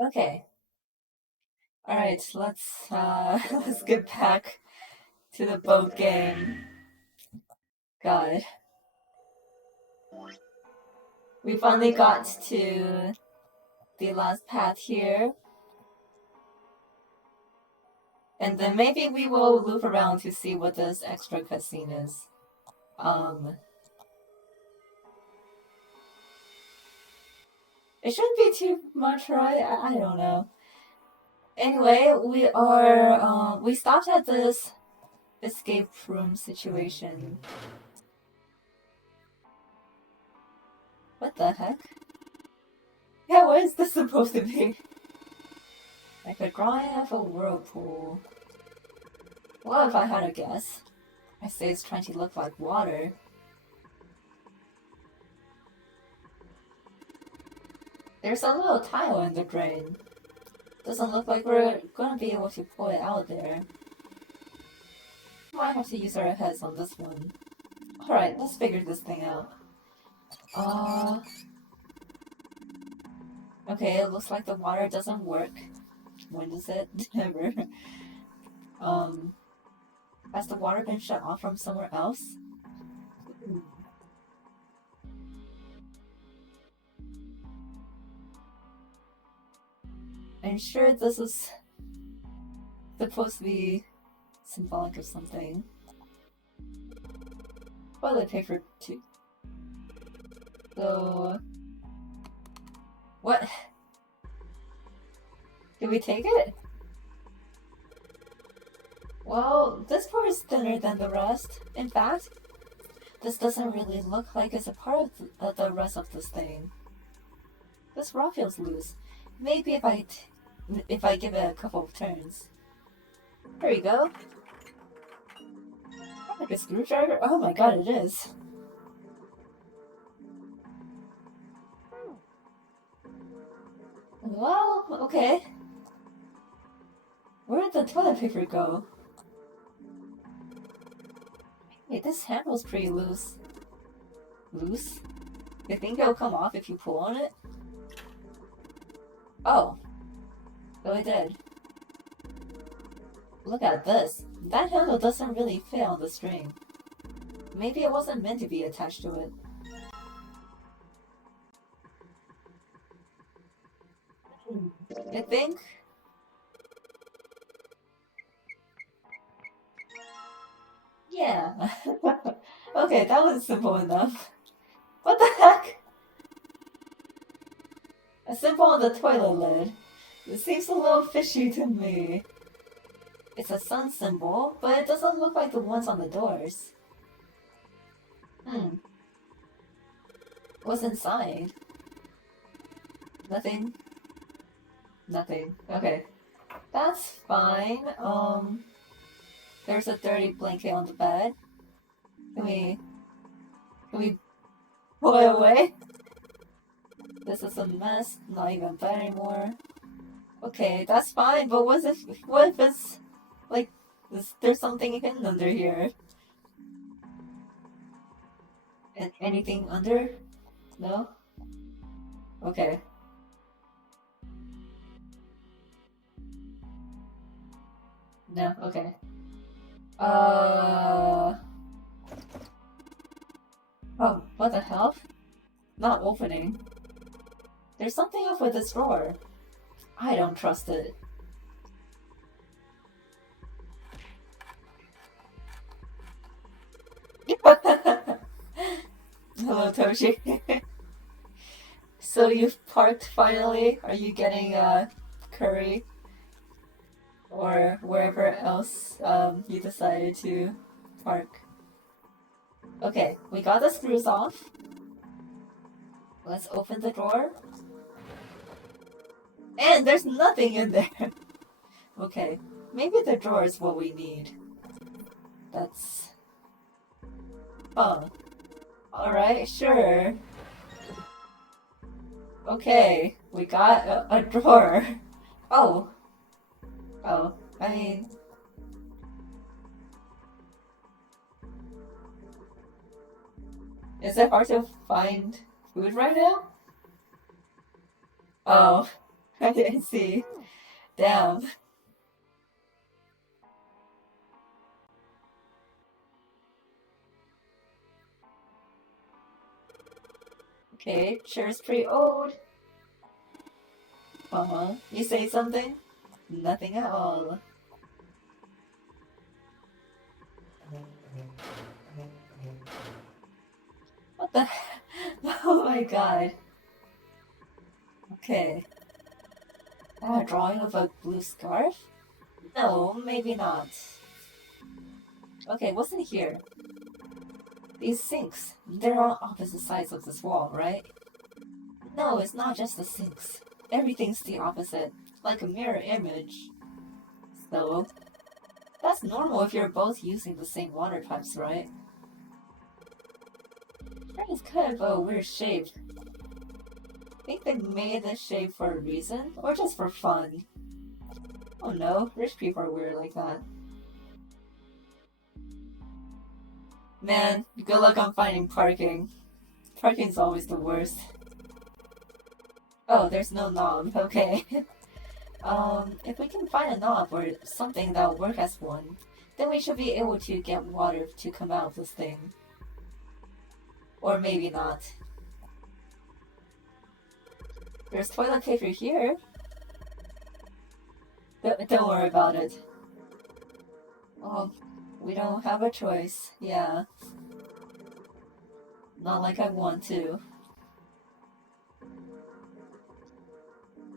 Okay. Alright, let's let's get back to the boat game. God. We finally got to the last path here. And then maybe we will loop around to see what this extra cutscene is. It shouldn't be too much, right? I don't know. Anyway, we stopped at this escape room situation. What the heck? Yeah, what is this supposed to be? Like a drawing of a whirlpool. What if I had a guess? I say it's trying to look like water. There's a little tile in the drain. Doesn't look like we're gonna be able to pull it out there. Might have to use our heads on this one. Alright, let's figure this thing out. Okay, it looks like the water doesn't work. When does it? Never. Has the water been shut off from somewhere else? I'm sure this is supposed to be symbolic of something. Toilet paper too. So... What? Did we take it? Well, this part is thinner than the rest. In fact, this doesn't really look like it's a part of the rest of this thing. This rock feels loose. Maybe if I give it a couple of turns. There you go. Like a screwdriver? Oh my god, it is. Well, okay. Where did the toilet paper go? Hey, this handle's pretty loose. Loose? You think it'll come off if you pull on it? Oh. So it did. Look at this. That handle doesn't really fit on the string. Maybe it wasn't meant to be attached to it. I think... Yeah. Okay, that was simple enough. What the heck? A symbol on the toilet lid. It seems a little fishy to me. It's a sun symbol, but it doesn't look like the ones on the doors. What's inside? Nothing? Nothing. Okay. That's fine. There's a dirty blanket on the bed. Can we pull it away? This is a mess. Not even bed anymore. Okay, that's fine, but what if it's, like, there's something hidden under here? Anything under? No? Okay. No, okay. Oh, what the hell? Not opening. There's something up with this drawer. I don't trust it. Hello, Toshi. So you've parked finally? Are you getting curry? Or wherever else you decided to park? Okay, we got the screws off. Let's open the drawer. And there's nothing in there. Okay, maybe the drawer is what we need. That's... Oh. Alright, sure. Okay, we got a drawer. Oh. Oh, I mean... Is it hard to find food right now? Oh, I didn't see. Damn. Okay, chair's pretty old. You say something? Nothing at all. What the? Oh my god. Okay. A drawing of a blue scarf? No, maybe not. Okay, what's in here? These sinks. They're on opposite sides of this wall, right? No, it's not just the sinks. Everything's the opposite. Like a mirror image. So, that's normal if you're both using the same water pipes, right? It's kind of a weird shape. Think they made this shape for a reason? Or just for fun? Oh no, rich people are weird like that. Man, good luck on finding parking. Parking's always the worst. Oh, there's no knob, okay. If we can find a knob or something that'll work as one, then we should be able to get water to come out of this thing. Or maybe not. There's toilet paper here. Don't worry about it. Well, we don't have a choice, yeah. Not like I want to.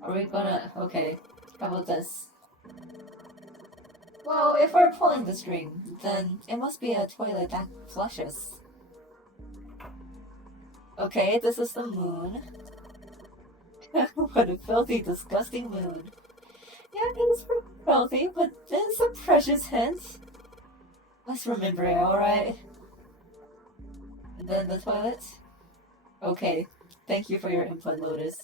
Are we gonna... Okay, how about this? Well, if we're pulling the string, then it must be a toilet that flushes. Okay, this is the moon. What a filthy, disgusting moon. Yeah, it's filthy, but there's a precious hint. Let's remember it, alright? Then the toilet? Okay, thank you for your input, Lotus.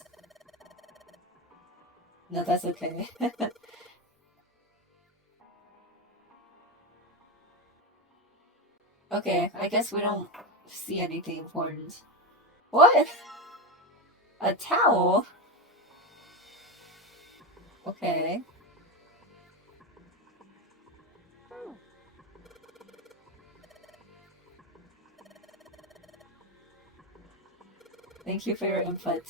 No, that's okay. Okay, I guess we don't see anything important. What? A towel? Okay. Thank you for your input.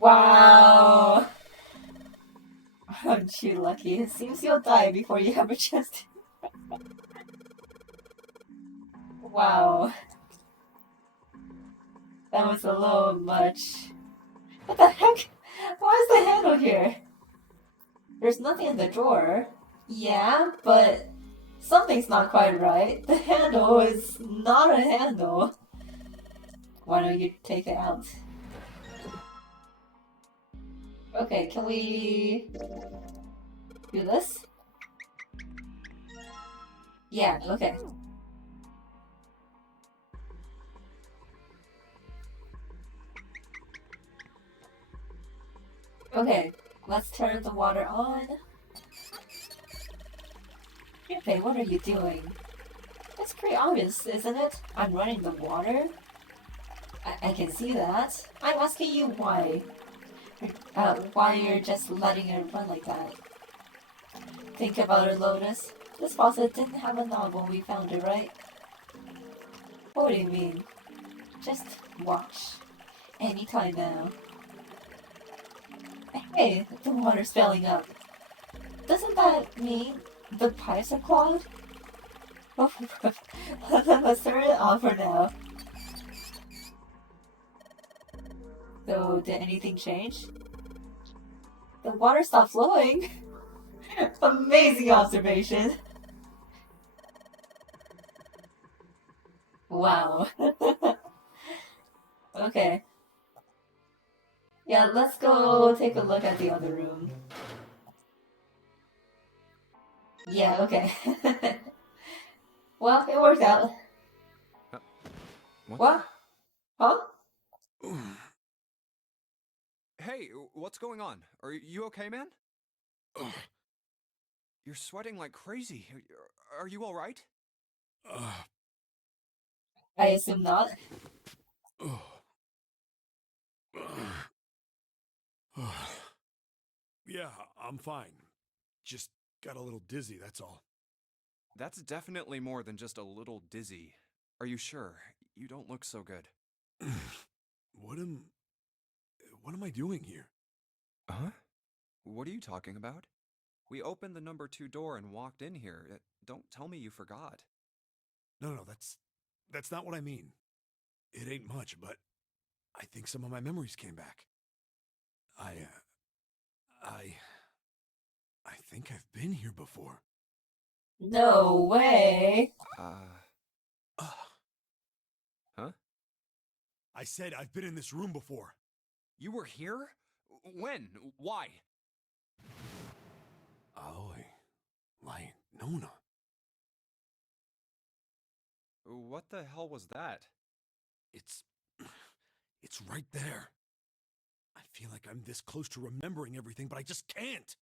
Wow! Aren't you lucky? It seems you'll die before you have a chance to... Wow. That was a little much. What the heck? Why is the handle here? There's nothing in the drawer. Yeah, but something's not quite right. The handle is not a handle. Why don't you take it out? Okay, can we do this? Yeah, okay. Okay, let's turn the water on. Okay, what are you doing? It's pretty obvious, isn't it? I'm running the water. I can see that. I'm asking you why. Why you're just letting it run like that. Think about it, Lotus. This faucet didn't have a knob when we found it, right? What do you mean? Just watch. Anytime now. Hey, the water's filling up. Doesn't that mean the pipes are clogged? Let's turn it on for now. So, did anything change? The water stopped flowing. Amazing observation. Wow. Okay. Yeah, let's go take a look at the other room. Yeah, okay. Well, it worked out. What? Huh? Hey, what's going on? Are you okay, man? You're sweating like crazy. Are you all right? I assume not. Yeah, I'm fine. Just got a little dizzy, that's all. That's definitely more than just a little dizzy. Are you sure? You don't look so good. What am... What am I doing here? Huh? What are you talking about? We opened the number 2 door and walked in here. Don't tell me you forgot. No, that's not what I mean. It ain't much, but I think some of my memories came back. I think I've been here before. No way. Uh, Huh? I said I've been in this room before. You were here? When? Why? Aoi, Lion, Nona. What the hell was that? It's right there. I feel like I'm this close to remembering everything, but I just can't.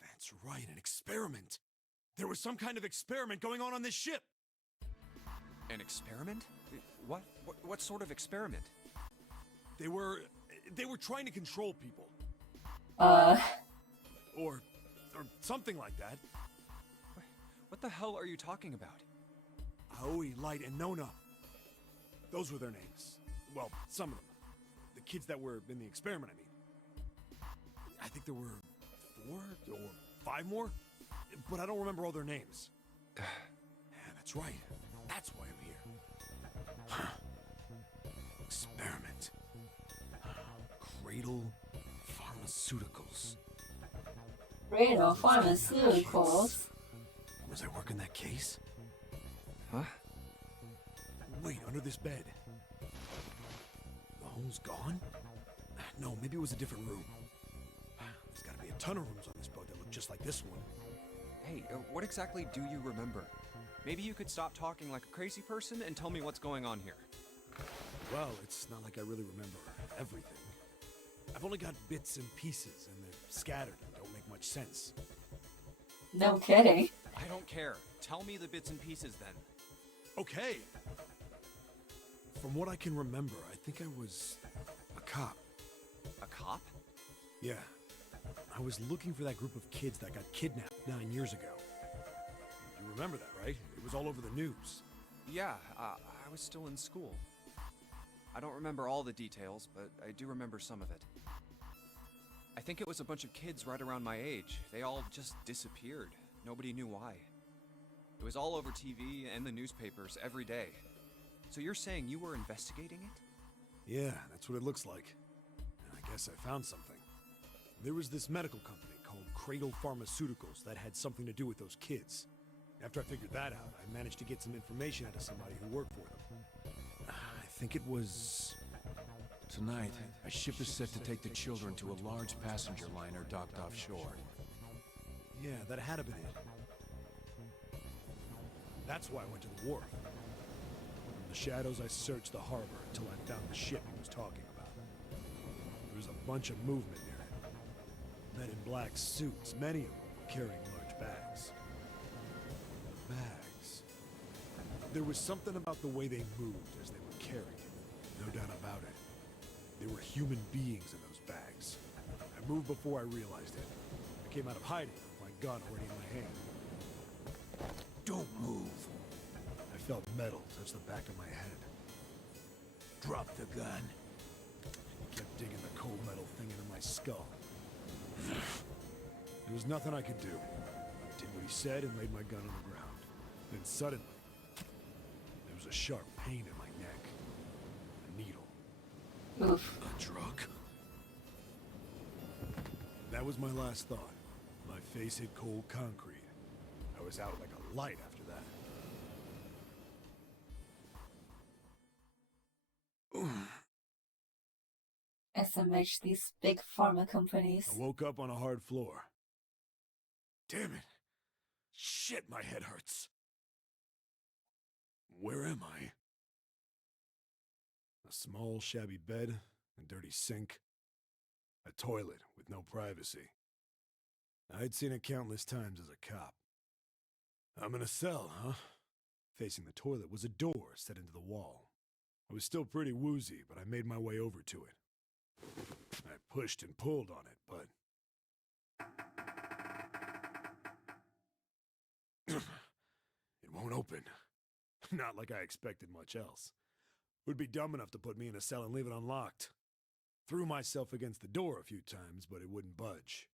That's right, an experiment. There was some kind of experiment going on this ship. An experiment? What sort of experiment? They were trying to control people. Or something like that. What the hell are you talking about? Aoi, Light, and Nona. Those were their names. Well, some of them. The kids that were in the experiment, I mean. I think there were 4 or 5 more, but I don't remember all their names. Yeah, that's right. That's why I'm here. Experiment. Cradle Pharmaceuticals. Radar Pharmaceuticals. Was I working that case? Huh? Wait, under this bed. The hole's gone? No, maybe it was a different room. There's gotta be a ton of rooms on this boat that look just like this one. Hey, what exactly do you remember? Maybe you could stop talking like a crazy person and tell me what's going on here. Well, it's not like I really remember everything. I've only got bits and pieces, and they're scattered and don't make much sense. No kidding. I don't care. Tell me the bits and pieces then. Okay. From what I can remember, I think I was a cop. A cop? Yeah. I was looking for that group of kids that got kidnapped 9 years ago. You remember that, right? It was all over the news. Yeah, I was still in school. I don't remember all the details, but I do remember some of it. I think it was a bunch of kids right around my age. They all just disappeared. Nobody knew why. It was all over TV and the newspapers every day. So you're saying you were investigating it? Yeah, that's what it looks like. I guess I found something. There was this medical company called Cradle Pharmaceuticals that had something to do with those kids. After I figured that out, I managed to get some information out of somebody who worked for them. I think it was... Tonight, a ship is set to take the children to a large passenger liner docked offshore. Yeah, that had to been it. That's why I went to the wharf. In the shadows, I searched the harbor until I found the ship he was talking about. There was a bunch of movement near it. Men in black suits, many of them were carrying large bags. Bags. There was something about the way they moved as they were carried. No doubt about it. There were human beings in those bags. I moved before I realized it. I came out of hiding with my gun already in my hand. Don't move. I felt metal touch the back of my head. Drop the gun. He kept digging the cold metal thing into my skull. There was nothing I could do. I did what he said and laid my gun on the ground. Then suddenly, there was a sharp pain in my neck. A needle. Oof. A drug. That was my last thought. My face hit cold concrete. I was out like a light after that. SMH, these big pharma companies. I woke up on a hard floor. Damn it. Shit, my head hurts. Where am I? A small, shabby bed, a dirty sink, a toilet with no privacy. I'd seen it countless times as a cop. I'm in a cell, huh? Facing the toilet was a door set into the wall. I was still pretty woozy, but I made my way over to it. I pushed and pulled on it, but... open. Not like I expected much else. Would be dumb enough to put me in a cell and leave it unlocked. Threw myself against the door a few times, but it wouldn't budge.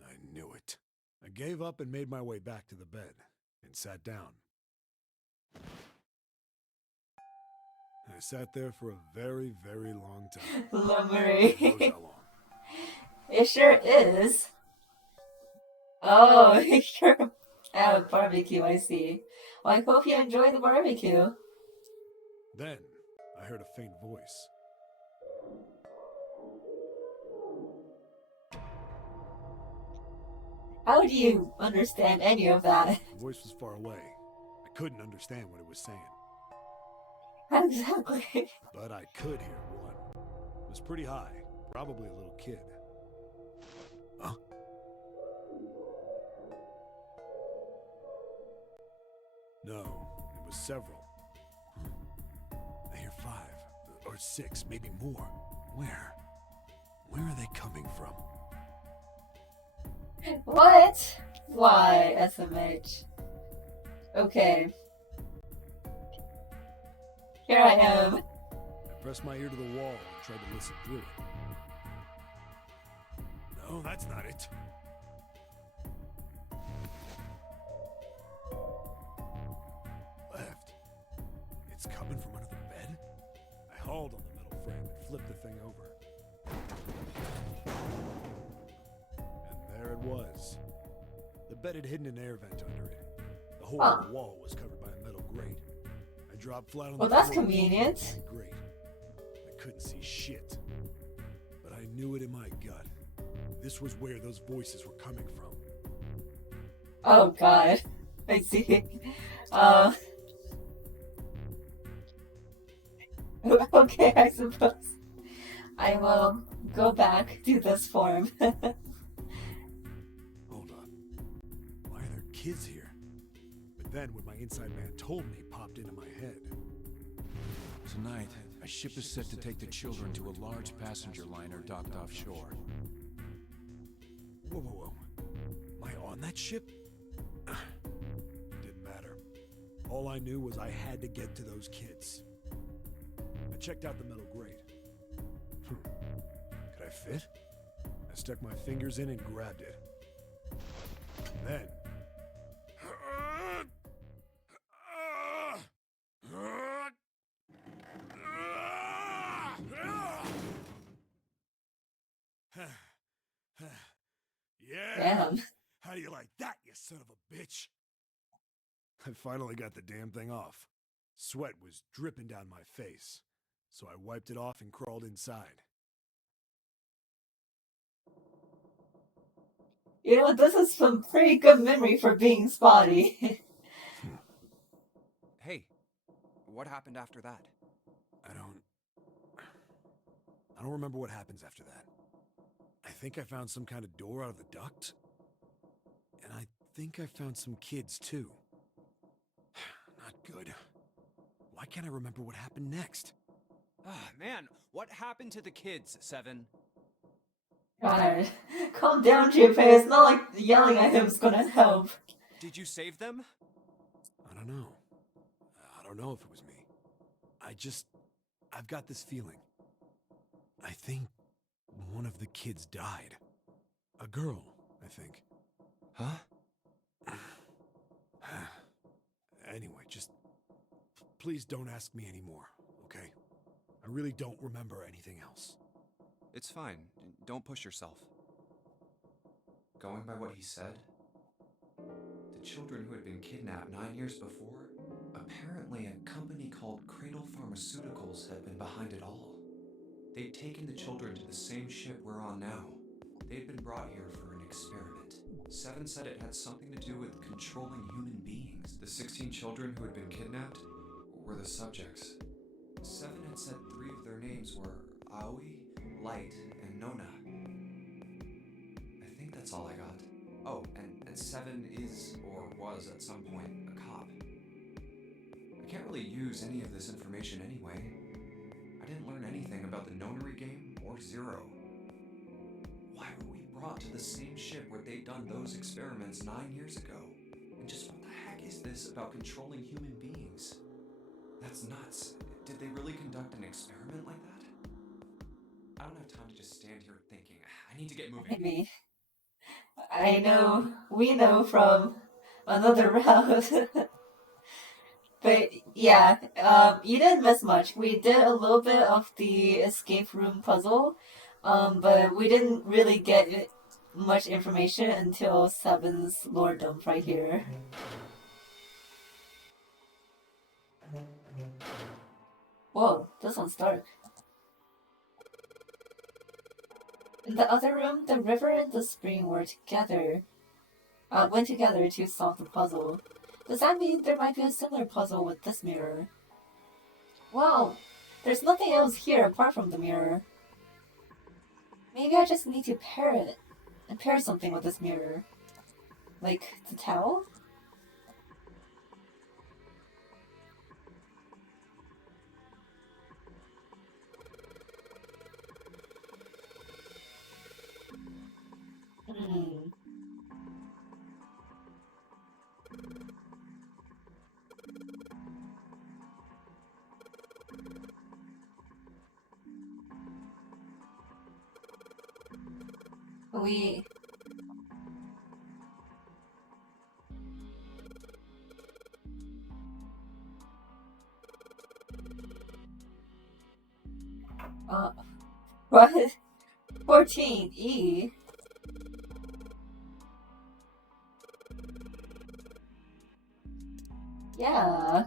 I knew it. I gave up and made my way back to the bed and sat down. I sat there for a very, very long time. Who knows Nonary. how long? It sure is. Oh, you're at a barbecue, I see. Well, I hope you enjoy the barbecue. Then, I heard a faint voice. How do you understand any of that? The voice was far away. I couldn't understand what it was saying. Exactly. But I could hear one. It was pretty high. Probably a little kid. Huh? No, it was several. I hear 5 or 6, maybe more. Where? Where are they coming from? What? Why, SMH? Okay. Here I am. I pressed my ear to the wall and tried to listen through it. No, that's not it. Left. It's coming from under the bed? I hauled on the metal frame and flipped the thing over. And there it was. The bed had hidden an air vent under it. The hole in the wall was covered by a metal grate. I dropped flat on the floor. Well, that's convenient. Great. I couldn't see shit. But I knew it in my gut. This was where those voices were coming from. Oh god. I see. Okay, I suppose. I will go back to this form. Hold on. Why are there kids here? But then what my inside man told me popped into my head. Tonight, a ship is set to take the children to a large passenger liner docked offshore. Whoa, whoa, whoa. Am I on that ship? Didn't matter. All I knew was I had to get to those kids. I checked out the metal grate. Could I fit? I stuck my fingers in and grabbed it. Then... Yeah. Damn. How do you like that, you son of a bitch? I finally got the damn thing off. Sweat was dripping down my face, so I wiped it off and crawled inside. You know, this is some pretty good memory for being spotty. Hey, what happened after that? I don't remember what happens after that. I think I found some kind of door out of the duct. And I think I found some kids too. Not good. Why can't I remember what happened next? Ah, man, what happened to the kids, Seven? God, calm down, Junpei. It's not like yelling at him is gonna help. Did you save them? I don't know. I don't know if it was me. I've got this feeling. I think one of the kids died. A girl, I think. Huh? Anyway, just please don't ask me anymore, okay? I really don't remember anything else. It's fine. Don't push yourself. Going by what he said, the children who had been kidnapped 9 years before, apparently a company called Cradle Pharmaceuticals had been behind it all. They'd taken the children to the same ship we're on now. They'd been brought here for an experiment. Seven said it had something to do with controlling human beings. The 16 children who had been kidnapped were the subjects. Seven had said 3 of their names were Aoi, Light, and Nona. I think that's all I got. Oh, and Seven is, or was at some point, a cop. I can't really use any of this information anyway. I didn't learn anything about the Nonary game or Zero. Why were we brought to the same ship where they'd done those experiments 9 years ago? And just what the heck is is this about controlling human beings? That's nuts. Did they really conduct an experiment like that? I don't have time to just stand here thinking. I need to get moving. Maybe. I know, we know from another route. But yeah, you didn't miss much. We did a little bit of the escape room puzzle, but we didn't really get much information until Seven's lorddom right here. Whoa, this one's dark. In the other room, the river and the spring went together to solve the puzzle. Does that mean there might be a similar puzzle with this mirror? Wow, there's nothing else here apart from the mirror. Maybe I just need to pair it, and pair something with this mirror. Like the towel? Hmm. We... what? 14E? Yeah.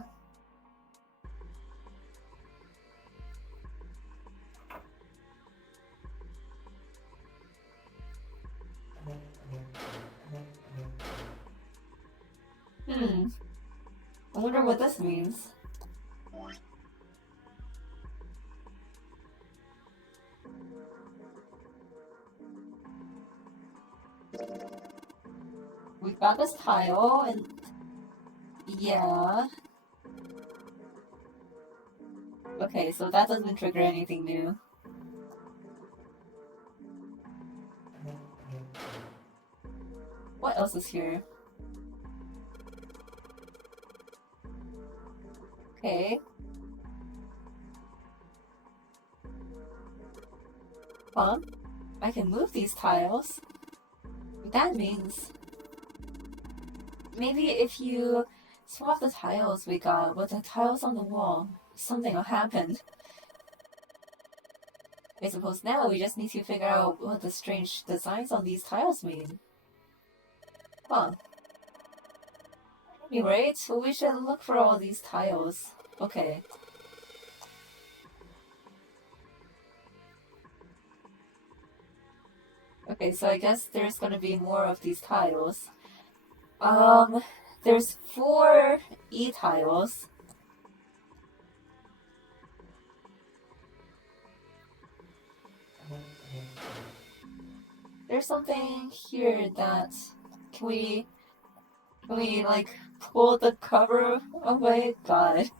Hmm. I wonder what this means. We got this tile, and... yeah. Okay, so that doesn't trigger anything new. What else is here? Okay. Huh? I can move these tiles. That means... maybe if you swap the tiles we got with the tiles on the wall, something will happen. I suppose now we just need to figure out what the strange designs on these tiles mean. Huh. Anyway, so we should look for all these tiles. Okay. Okay, so I guess there's gonna be more of these tiles. There's 4 E-tiles. There's something here that... Can we like, pull the cover away? God.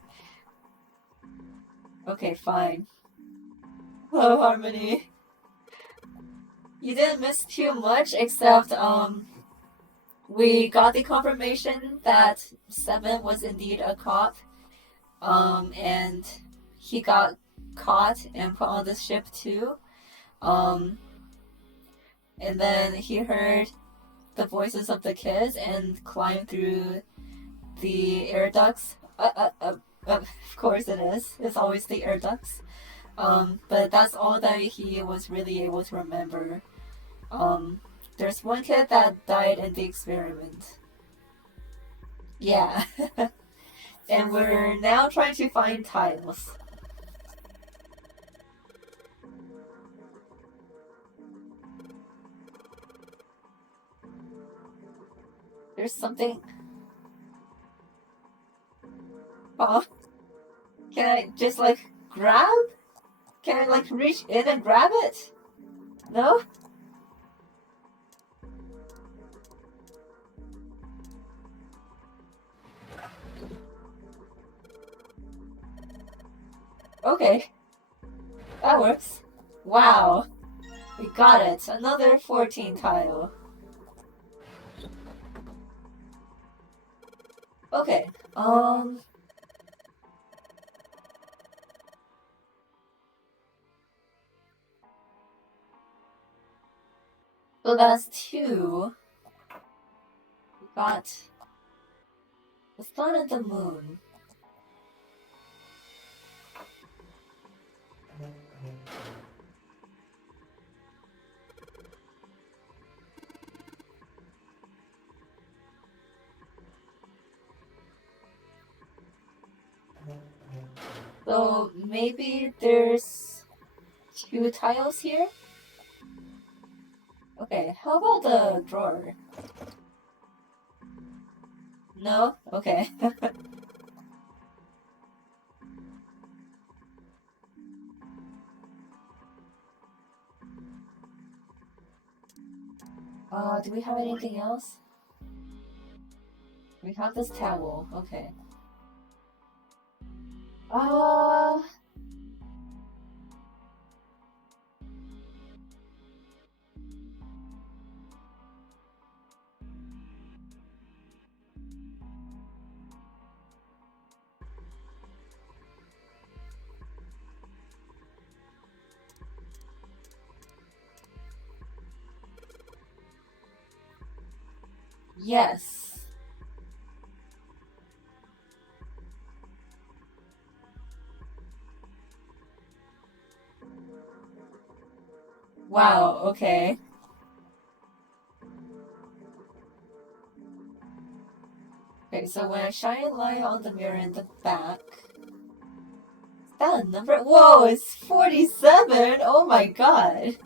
Okay, fine. Hello, Harmony. You didn't miss too much, except, we got the confirmation that Seven was indeed a cop. And he got caught and put on this ship too. And then he heard the voices of the kids and climbed through the air ducts. Of course it is. It's always the air ducts. But that's all that he was really able to remember. There's one kid that died in the experiment. Yeah. And we're now trying to find tiles. There's something... oh. Can I just, like, grab? Can I, like, reach in and grab it? No? Okay. That works. Wow. We got it. Another 14 tile. Okay, so that's 2. We got the sun and the moon. So maybe there's 2 tiles here? Okay, how about the drawer? No? Okay. Do we have anything else? We have this towel, okay. Uh... Yes. Wow, okay. Okay, so when I shine a light on the mirror in the back... Is that a number? Whoa, it's 47! Oh my god!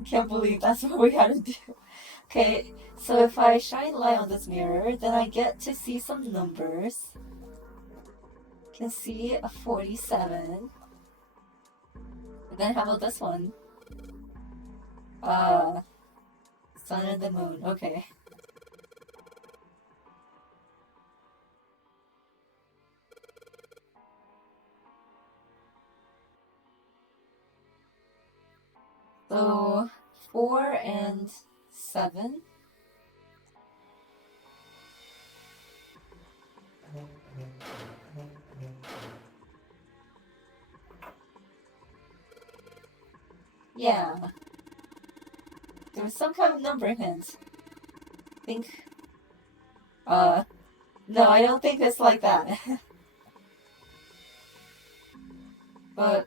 I can't believe that's what we had to do. Okay, so if I shine light on this mirror, then I get to see some numbers. Can see a 47. And then how about this one? Sun and the moon. Okay. So 4 and 7. Yeah. There was some kind of number hint. I think. No, I don't think it's like that. But.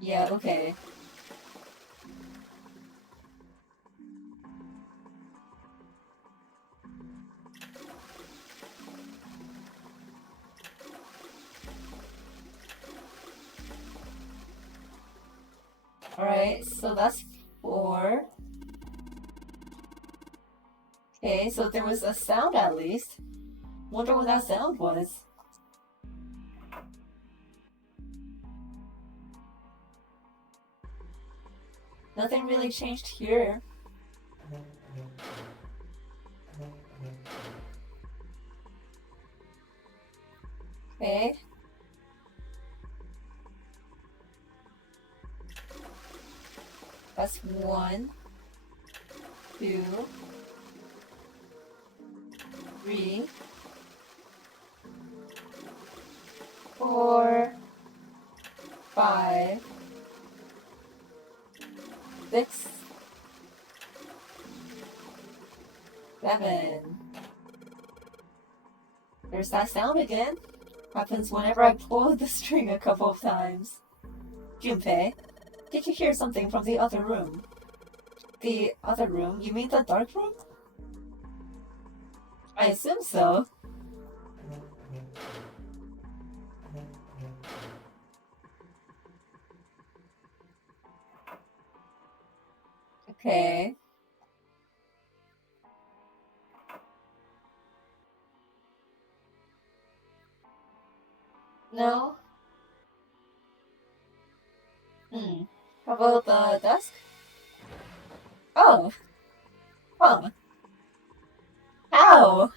Yeah, okay. Alright, so that's 4. Okay, so there was a sound at least. Wonder what that sound was. Nothing really changed here. Okay. That's 1, 2, 3, 4, 5, 6, 7. There's that sound again. Happens whenever I pull the string a couple of times. Junpei, did you hear something from the other room? The other room? You mean the dark room? I assume so. Okay. No? How about the desk? Oh. Huh. How?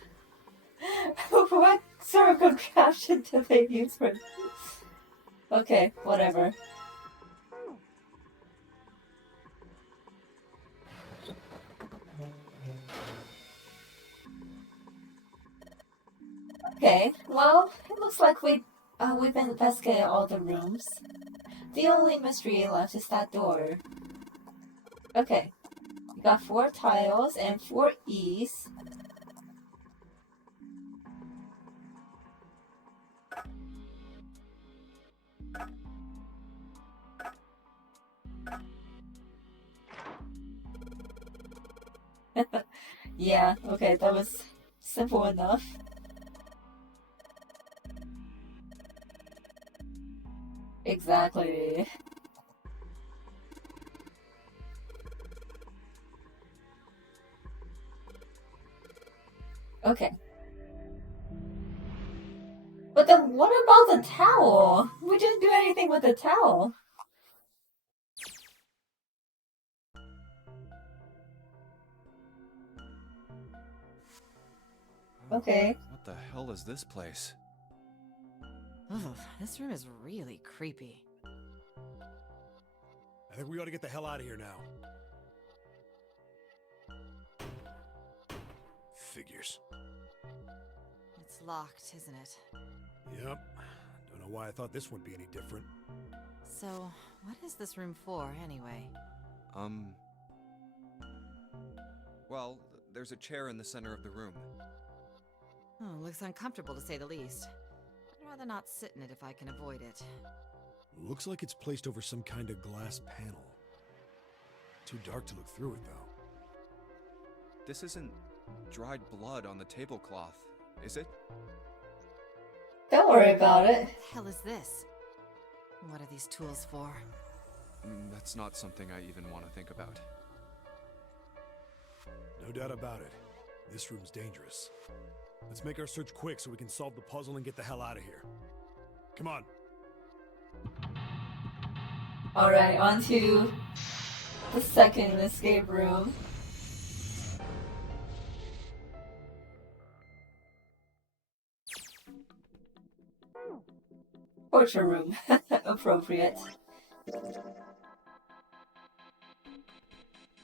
What sort of contraption do they use for this? Okay, whatever. Okay, well, it looks like we've investigated all the rooms. The only mystery left is that door. Okay, we got 4 tiles and 4 E's. Yeah, okay, that was simple enough. Exactly. Okay. But then what about the towel? We didn't do anything with the towel. Okay. What the hell is this place? Ugh, this room is really creepy. I think we ought to get the hell out of here now. Figures. It's locked, isn't it? Yep. Don't know why I thought this would be any different. So, what is this room for, anyway? Well, there's a chair in the center of the room. Oh, looks uncomfortable to say the least. I'd rather not sit in it if I can avoid it. Looks like it's placed over some kind of glass panel. Too dark to look through it, though. This isn't dried blood on the tablecloth, is it? Don't worry about it. What the hell is this? What are these tools for? That's not something I even want to think about. No doubt about it. This room's dangerous. Let's make our search quick so we can solve the puzzle and get the hell out of here. Come on. Alright, on to the second escape room. Torture room. Appropriate.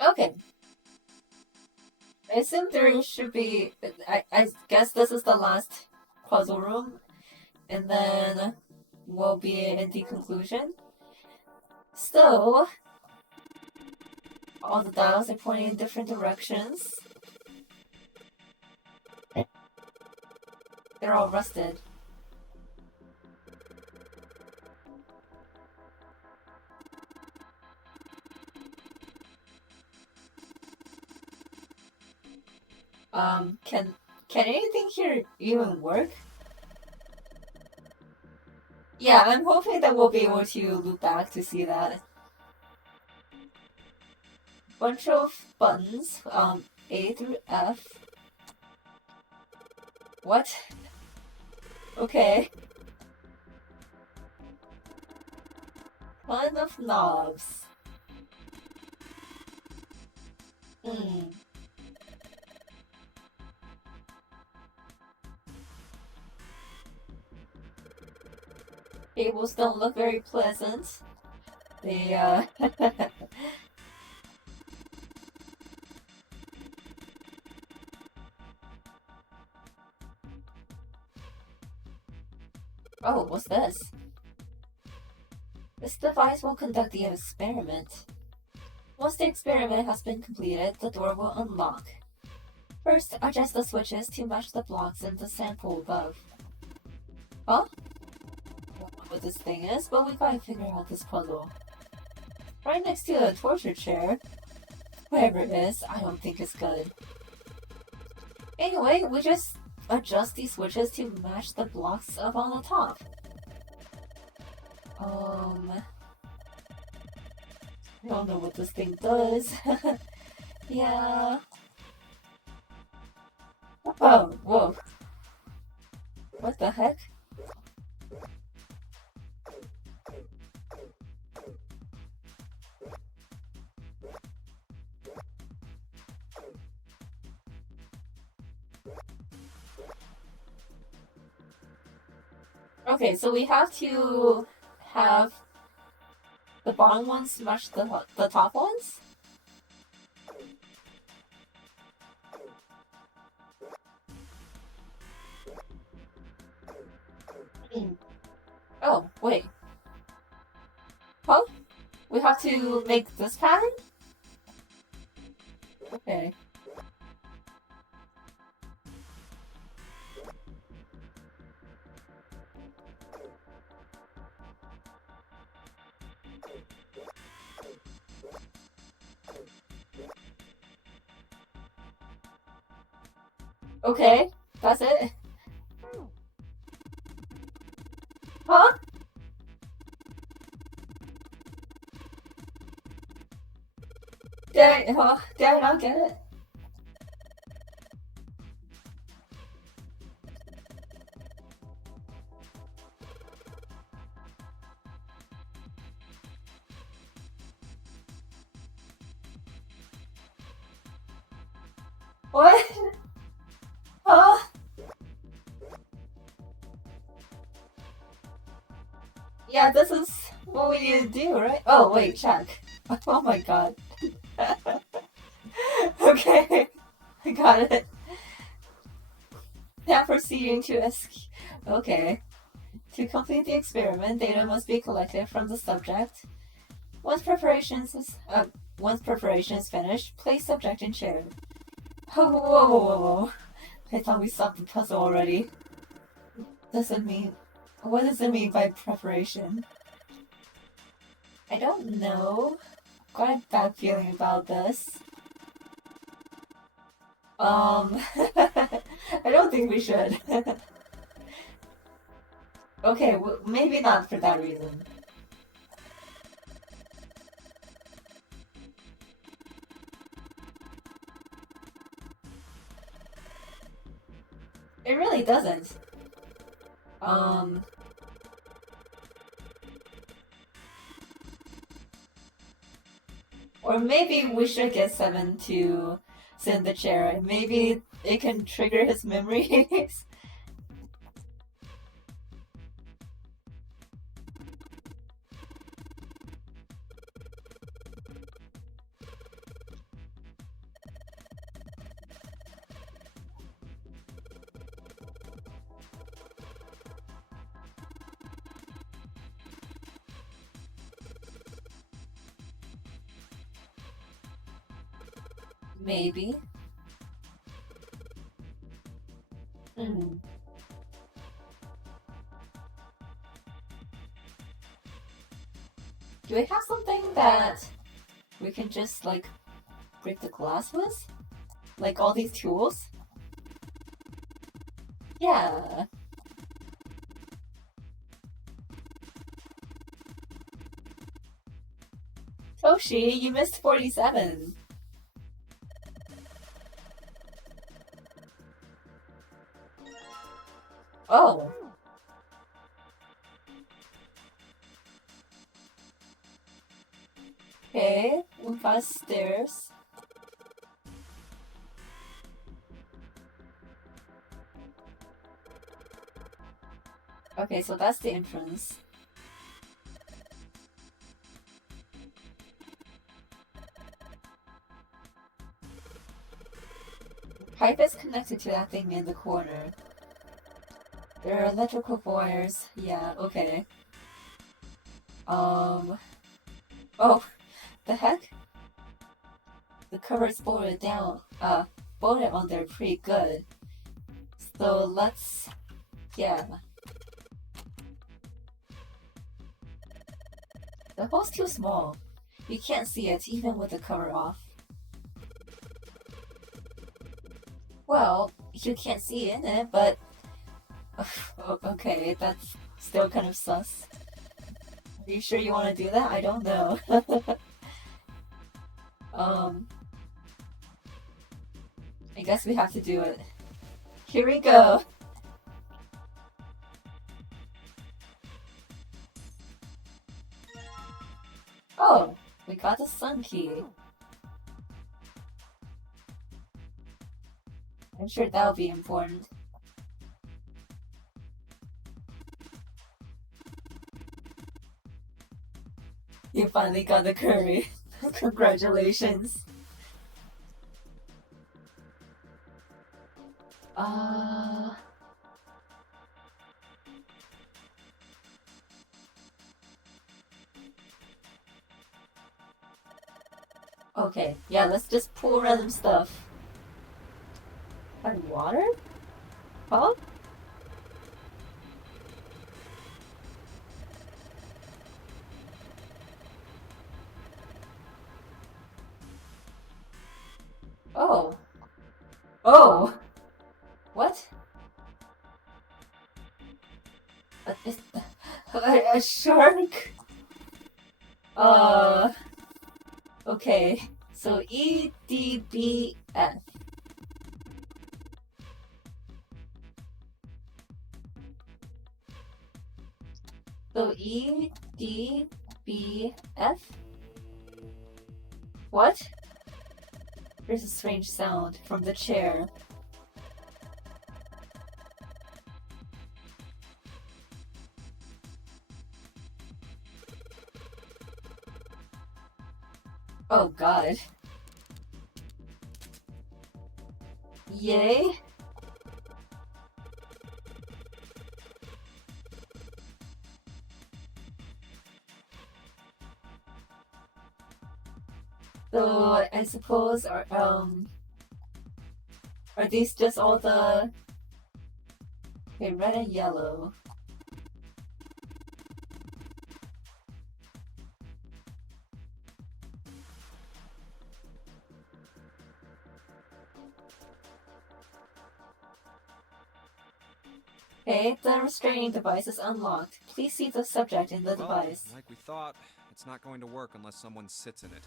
Okay. I assume there should be... I guess this is the last puzzle room. And then we'll be in the conclusion. So... all the dials are pointing in different directions. They're all rusted. Can anything here even work? Yeah, I'm hoping that we'll be able to loop back to see that. Bunch of buttons, A through F. What? Okay. Ton of knobs. Cables don't look very pleasant. They, Oh, what's this? This device will conduct the experiment. Once the experiment has been completed, the door will unlock. First, adjust the switches to match the blocks in the sample above. Huh? I don't know what this thing is, but we gotta figure out this puzzle. Right next to the torture chair. Whatever it is, I don't think it's good. Anyway, we just adjust these switches to match the blocks up on the top. I don't know what this thing does. Yeah. Oh, whoa. What the heck? Okay, so we have to have the bottom ones match the top ones? Oh, wait. Huh? We have to make this pattern? Okay. Okay, that's it. Huh? Did I not get it? What? Huh? Yeah, this is what we need to do, right? Oh, wait, check. Oh my god. Okay, I got it. Now proceeding to Okay. To complete the experiment, data must be collected from the subject. Once once preparation is finished, place subject in chair. Oh, whoa. I thought we solved the puzzle already. What does it mean by preparation? I don't know. Got a bad feeling about this. I don't think we should. Okay, maybe not for that reason. It really doesn't. Or maybe we should get Seven to sit in the chair and maybe it can trigger his memories. Maybe. Hmm. Do we have something that we can just like break the glass with? Like all these tools? Yeah. Toshi, you missed 47. Oh. Okay, we got stairs. Okay, so that's the entrance. Pipe is connected to that thing in the corner. There are electrical wires. Yeah, okay. Oh, the heck? The cover's bolted down. Bolted on there pretty good. So yeah. The hole's too small. You can't see it even with the cover off. Well, you can't see in it, but okay, that's still kind of sus. Are you sure you want to do that? I don't know. I guess we have to do it. Here we go. Oh, we got the sun key. I'm sure that'll be important. You finally got the curry. Congratulations. Uh... Okay, yeah, let's just pull random stuff. And water? Huh? Oh. Oh! What? A shark? Okay. So EDBF. So EDBF? What? There's a strange sound from the chair. Oh god. Yay? So I suppose are these just all the okay, red and yellow? Okay, the restraining device is unlocked. Please see the subject in the Well, device. like we thought, it's not going to work unless someone sits in it.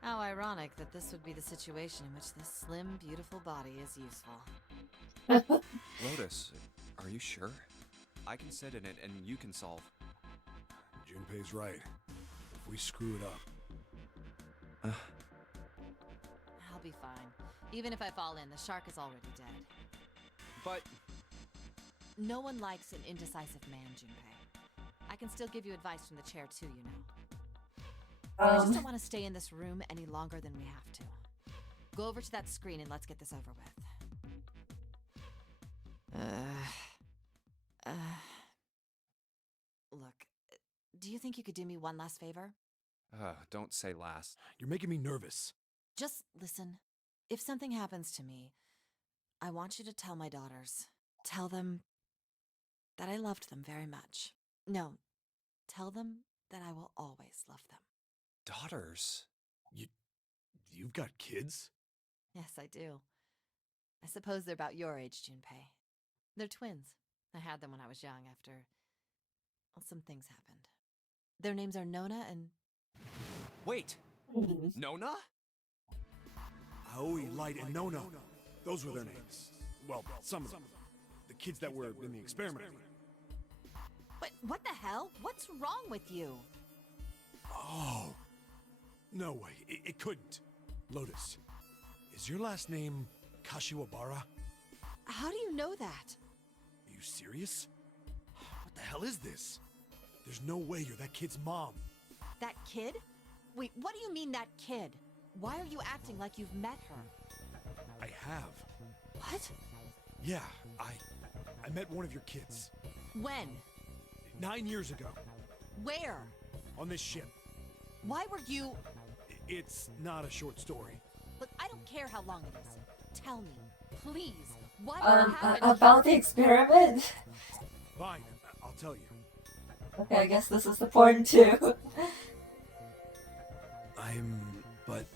How ironic that this would be the situation in which this slim, beautiful body is useful. Lotus, are you sure? I can sit in it and you can solve. Junpei's right. If we screw it up, I'll be fine. Even if I fall in, the shark is already dead. But No one likes an indecisive man, Junpei. I can still give you advice from the chair too, you know. I just don't want to stay in this room any longer than we have to. Go over to that screen and let's get this over with. Look, do you think you could do me one last favor? don't say last. you're making me nervous. Just listen. If something happens to me, I want you to tell my daughters. Tell them that I loved them very much. No, tell them that I will always love them. Daughters? You've got kids? Yes, I do. I suppose they're about your age, Junpei. They're twins. I had them when I was young after... well, some things happened. Their names are Nona and... Wait! Nona? Aoi, Light, and Nona. Those were their names. Well, some of them. The kids that were in the experiment. But what the hell? What's wrong with you? Oh. No way. It couldn't. Lotus, is your last name Kashiwabara? How do you know that? Are you serious? What the hell is this? There's no way you're that kid's mom. That kid? Wait, what do you mean that kid? Why are you acting like you've met her? I have. What? Yeah, I met one of your kids. When? 9 years ago. Where? On this ship. Why were you... It's not a short story. Look, I don't care how long it is. Tell me, please, what happened? About the experiment? Fine, I'll tell you. Okay, I guess this is the part too. But...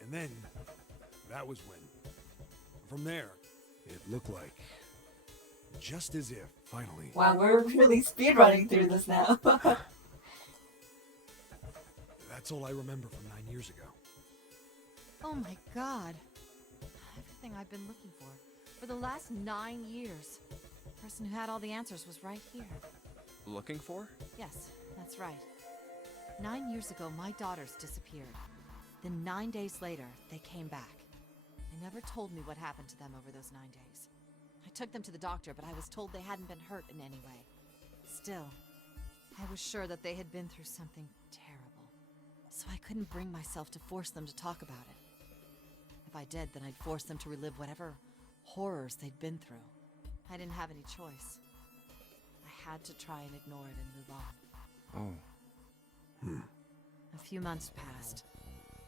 And then, that was when. From there, it looked like... just as if, finally... Wow, we're really speedrunning through this now. That's all I remember from 9 years ago. Oh my god. Everything I've been looking for the last 9 years. The person who had all the answers was right here. Looking for? Yes, that's right. 9 years ago, my daughters disappeared. Then 9 days later, they came back. They never told me what happened to them over those 9 days. I took them to the doctor, but I was told they hadn't been hurt in any way. Still, I was sure that they had been through something terrible. So I couldn't bring myself to force them to talk about it. If I did, then I'd force them to relive whatever horrors they'd been through. I didn't have any choice. I had to try and ignore it and move on. Oh. A few months passed.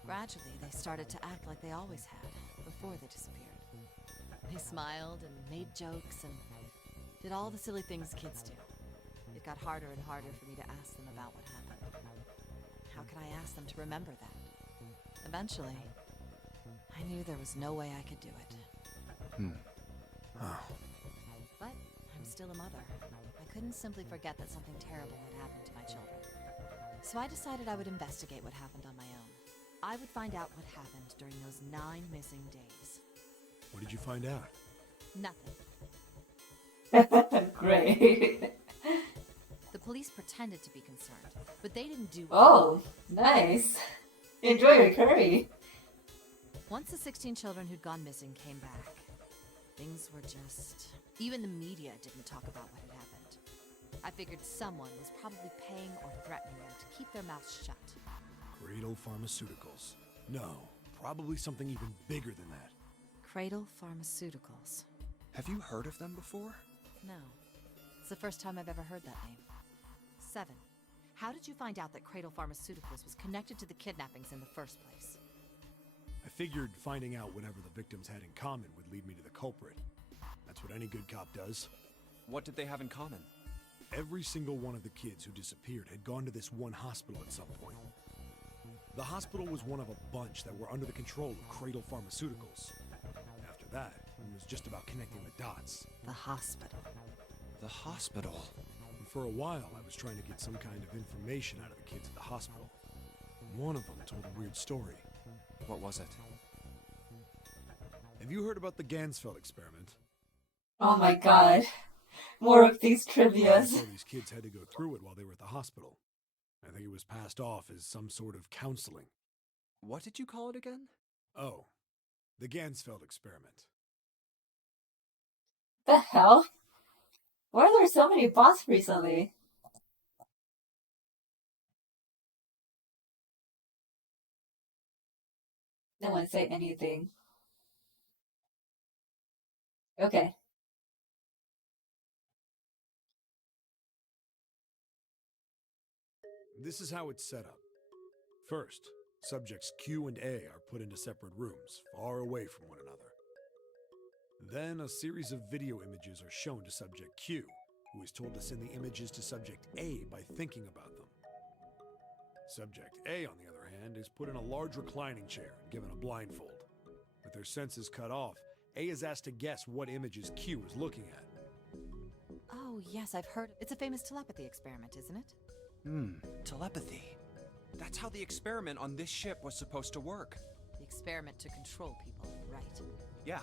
Gradually, they started to act like they always had, before they disappeared. They smiled and made jokes and did all the silly things kids do. It got harder and harder for me to ask them about what happened. How could I ask them to remember that? Eventually, I knew there was no way I could do it. Oh. But I'm still a mother. I couldn't simply forget that something terrible had happened to my children. So I decided I would investigate what happened on my own. I would find out what happened during those 9 missing days. What did you find out? Nothing. Great. The police pretended to be concerned, but they didn't do Oh, nice. Enjoy your curry. Once the 16 children who'd gone missing came back, things were just... Even the media didn't talk about what had happened. I figured someone was probably paying or threatening them to keep their mouths shut. Cradle Pharmaceuticals. No, probably something even bigger than that. Cradle Pharmaceuticals. Have you heard of them before? No. It's the first time I've ever heard that name. 7. How did you find out that Cradle Pharmaceuticals was connected to the kidnappings in the first place? I figured finding out whatever the victims had in common would lead me to the culprit. That's what any good cop does. What did they have in common? Every single one of the kids who disappeared had gone to this one hospital at some point. The hospital was one of a bunch that were under the control of Cradle Pharmaceuticals. After that, it was just about connecting the dots. The hospital. The hospital. And for a while, I was trying to get some kind of information out of the kids at the hospital. One of them told a weird story. What was it? Have you heard about the Gansfeld experiment? Oh my god. More of these trivias. So these kids had to go through it while they were at the hospital. I think it was passed off as some sort of counseling. What did you call it again? Oh, the Gansfeld experiment. The hell? Why are there so many bots recently? No one say anything. Okay. This is how it's set up. First, subjects Q and A are put into separate rooms, far away from one another. Then a series of video images are shown to subject Q, who is told to send the images to subject A by thinking about them. Subject A, on the other hand, is put in a large reclining chair and given a blindfold. With their senses cut off, A is asked to guess what images Q is looking at. Oh, yes, I've heard. It's a famous telepathy experiment, isn't it? Telepathy. That's how the experiment on this ship was supposed to work. The experiment to control people, right? Yeah.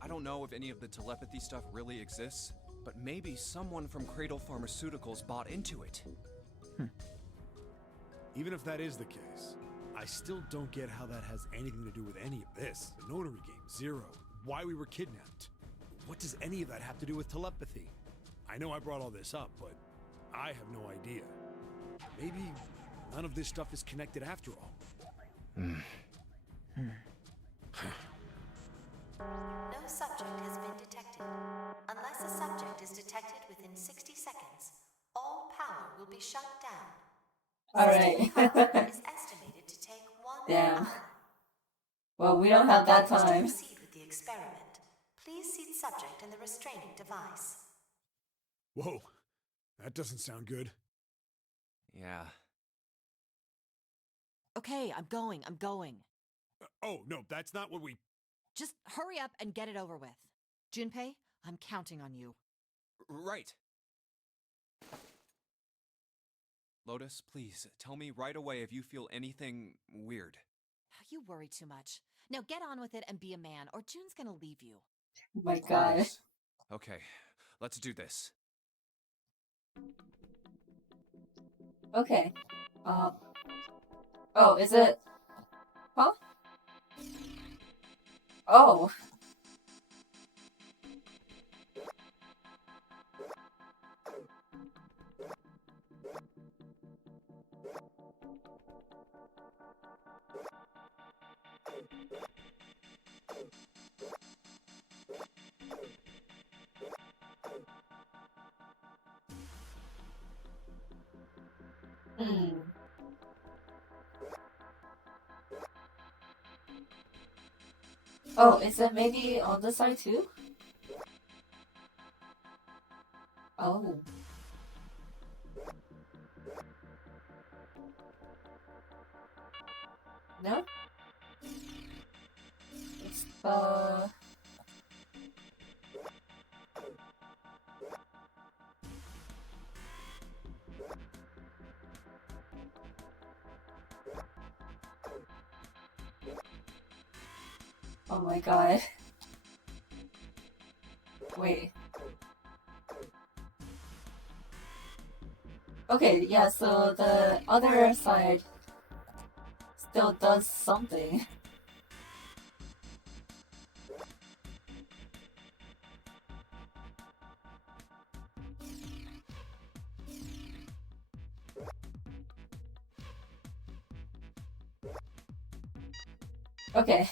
I don't know if any of the telepathy stuff really exists, but maybe someone from Cradle Pharmaceuticals bought into it. Even if that is the case, I still don't get how that has anything to do with any of this. The Nonary game, Zero, why we were kidnapped. What does any of that have to do with telepathy? I know I brought all this up, but I have no idea. Maybe none of this stuff is connected after all. No subject has been detected. Unless a subject is detected within 60 seconds, all power will be shut down. Alright. Power is estimated to take 1 Damn. hour. Well, we don't have that To time. proceed with the experiment, please seat subject in the restraining device. Whoa, that doesn't sound good. Yeah. Okay, I'm going. Oh, no, that's not what we... Just hurry up and get it over with. Junpei, I'm counting on you. Right. Lotus, please, tell me right away if you feel anything weird. You worry too much. Now get on with it and be a man, or June's gonna leave you. Oh my god. Okay, let's do this. Okay. Oh, is it? Huh? Oh. Hmm. Oh, is it maybe on this side too? Oh. No? It's oh my god. Wait. Okay, yeah, so the other side still does something. Okay.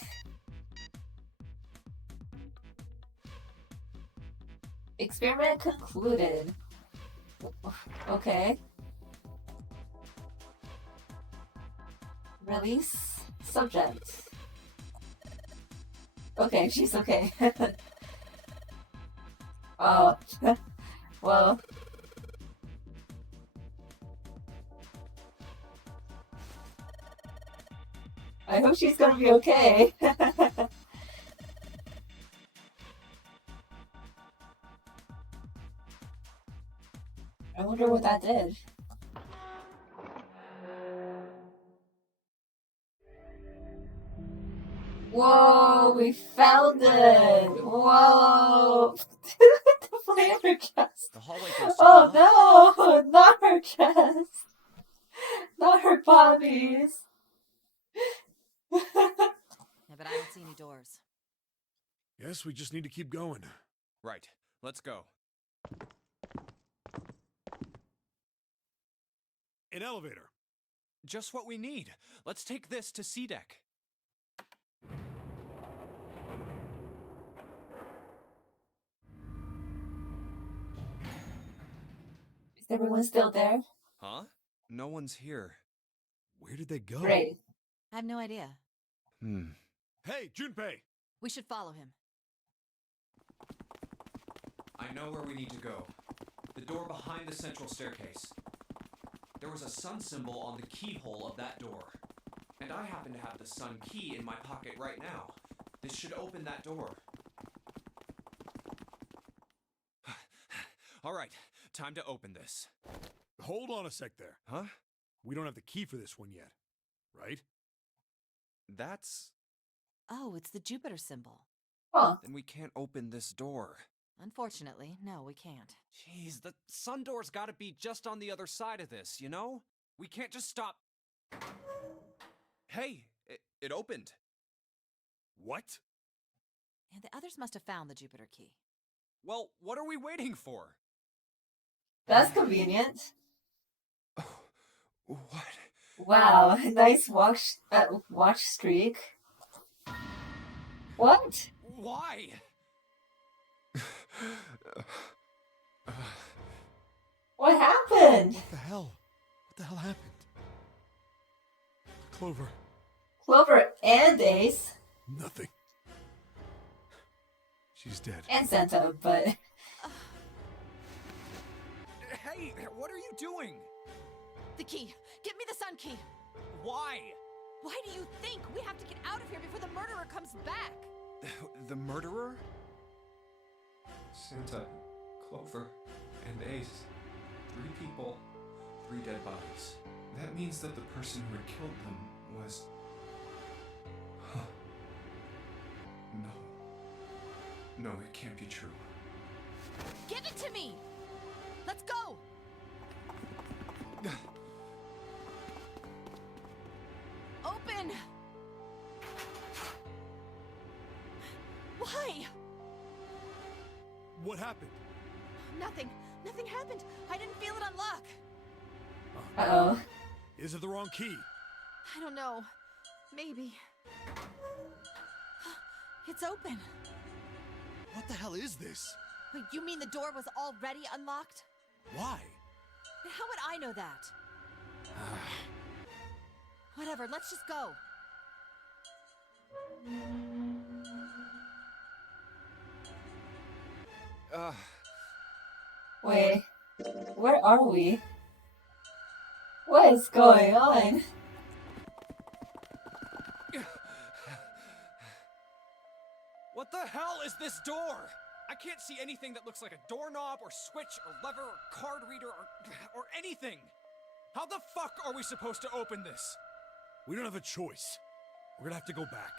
Experiment concluded. Okay. Release subject. Okay, she's okay. Oh. Well. I hope she's gonna be okay. I wonder what that did. Whoa, we found it! Whoa! The flavor chest. The hallway goes to the Oh left. no! Not her chest! Not her bodies! Yeah, but I don't see any doors. Guess we just need to keep going. Right. Let's go. An elevator. Just what we need. Let's take this to C deck. Is everyone still there? Huh? No one's here. Where did they go? Great. I have no idea. Hey, Junpei! We should follow him. I know where we need to go. The door behind the central staircase. There was a sun symbol on the keyhole of that door. And I happen to have the sun key in my pocket right now. This should open that door. All right, time to open this. Hold on a sec there. Huh? We don't have the key for this one yet, right? That's... Oh, it's the Jupiter symbol. Huh. Then we can't open this door. Unfortunately, no, we can't. Jeez, the sun door's gotta be just on the other side of this, you know? We can't just stop... Hey, it opened. What? And the others must have found the Jupiter key. Well, what are we waiting for? That's convenient. What? Wow, nice watch streak. What? Why? What happened? What the hell? What the hell happened? Clover. Clover and Ace Nothing. She's dead. and Santa, but Hey, what are you doing? The key! Give me the sun key! Why? Why do you think? We have to get out of here before the murderer comes back! The murderer? Santa, Clover, and Ace. 3 people, 3 dead bodies. That means that the person who had killed them was... Huh. No, it can't be true. Give it to me! Let's go! Open! Why? What happened? Nothing. Nothing happened. I didn't feel it unlock. uh-oh. Is it the wrong key? I don't know. Maybe. It's open. What the hell is this? Wait, you mean the door was already unlocked? Why? How would I know that? Whatever, let's just go. Wait, where are we? What is going on? What the hell is this door? I can't see anything that looks like a doorknob or switch or lever or card reader or anything. How the fuck are we supposed to open this? We don't have a choice. We're gonna have to go back.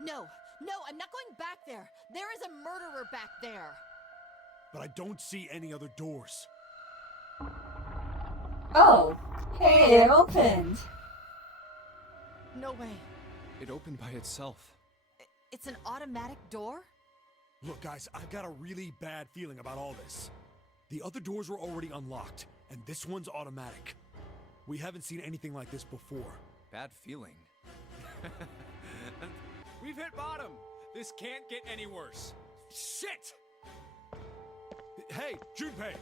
No, I'm not going back there. There is a murderer back there. But I don't see any other doors. Oh, hey, it opened. No way. It opened by itself. It's an automatic door? Look, guys, I've got a really bad feeling about all this. The other doors were already unlocked, and this one's automatic. We haven't seen anything like this before. Bad feeling. We've hit bottom. This can't get any worse. Shit! Hey, Junpei!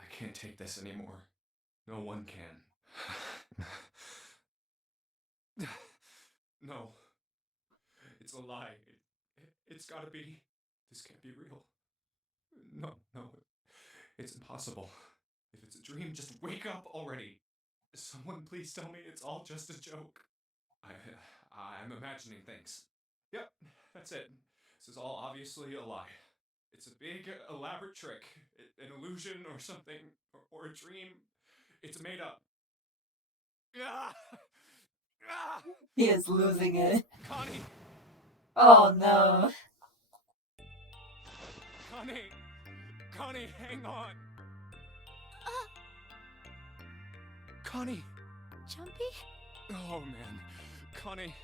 I can't take this anymore. No one can. No. It's a lie. It's gotta be. This can't be real. No. It's impossible. If it's a dream, just wake up already. Someone please tell me it's all just a joke. I'm imagining things. Yep, that's it. This is all obviously a lie. It's a big, elaborate trick. An illusion or something. Or a dream. It's made up. Ah! Ah! He is losing it. Connie! Oh no. Connie, hang on! Connie! Jumpy? Oh man. Connie,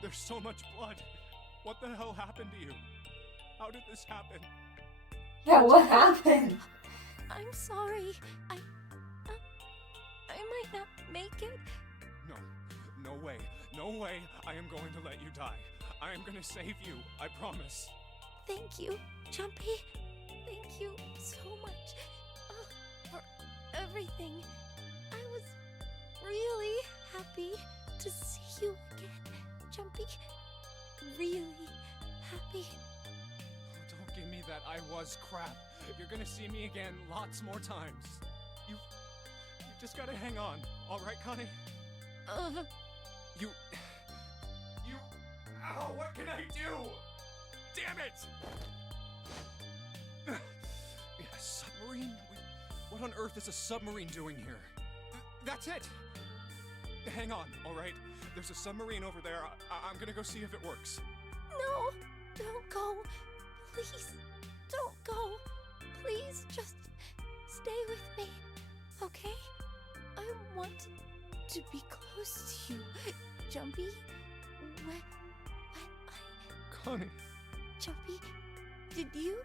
there's so much blood. What the hell happened to you? How did this happen? Yeah, what happened? I'm sorry. I might not make it. No way. No way I am going to let you die. I am gonna save you, I promise. Thank you, Jumpy. Thank you so much for everything. I was really happy to see you again, Jumpy. Really happy. Oh, don't give me that I was crap. You're gonna see me again lots more times. You just gotta hang on, alright, Connie? You... Ow, what can I do? Damn it! A submarine? What on earth is a submarine doing here? That's it! Hang on, alright? There's a submarine over there. I'm gonna go see if it works. No, don't go. Please, don't go. Please, just stay with me, okay? I want to be close to you, Jumpy. Connie. Jumpy, did you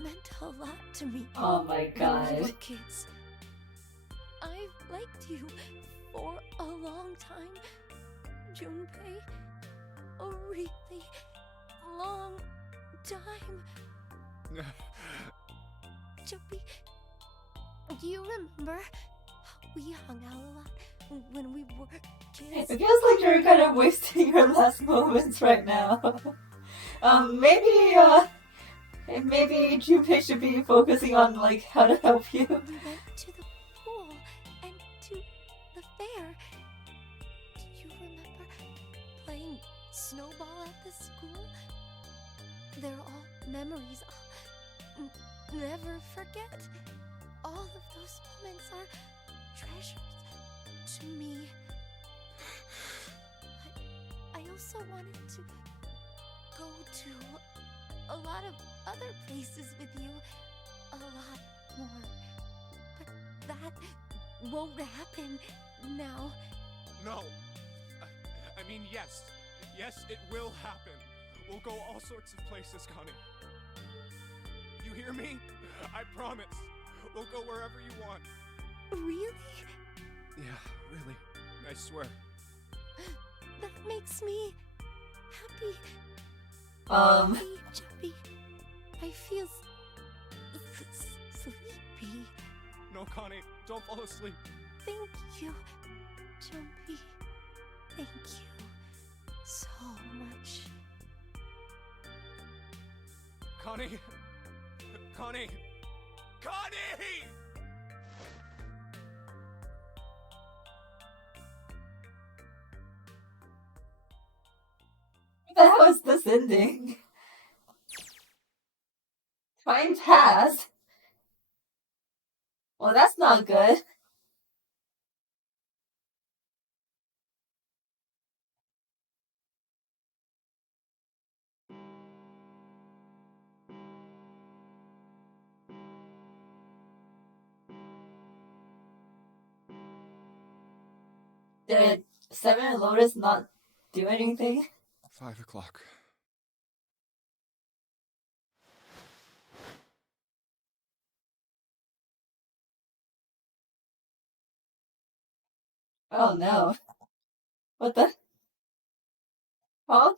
meant a lot to me. Oh my god. When we were kids. I've liked you for a long time, Junpei. A really long time. Jumpy, do you remember how we hung out a lot when we were kids? It feels like you're kind of wasting your last moments right now. Maybe Junpei should be focusing on like how to help you. We went to the pool and to the fair. Do you remember playing snowball at the school? They're all memories I'll never forget. All of those moments are treasures to me. I also wanted to go to a lot of other places with you. A lot more. But that won't happen now. No. I mean, yes. Yes, it will happen. We'll go all sorts of places, Connie. You hear me? I promise. We'll go wherever you want. Really? Yeah, really. I swear. That makes me happy. Happy, Jumpy. I feel sleepy. No, Connie, don't fall asleep. Thank you, Jumpy. Thank you so much. Connie! Connie! Connie! What the hell is this ending? Time passed? Well, that's not good. Did Seven and Lotus not do anything? 5 o'clock. Oh no. What the? Huh?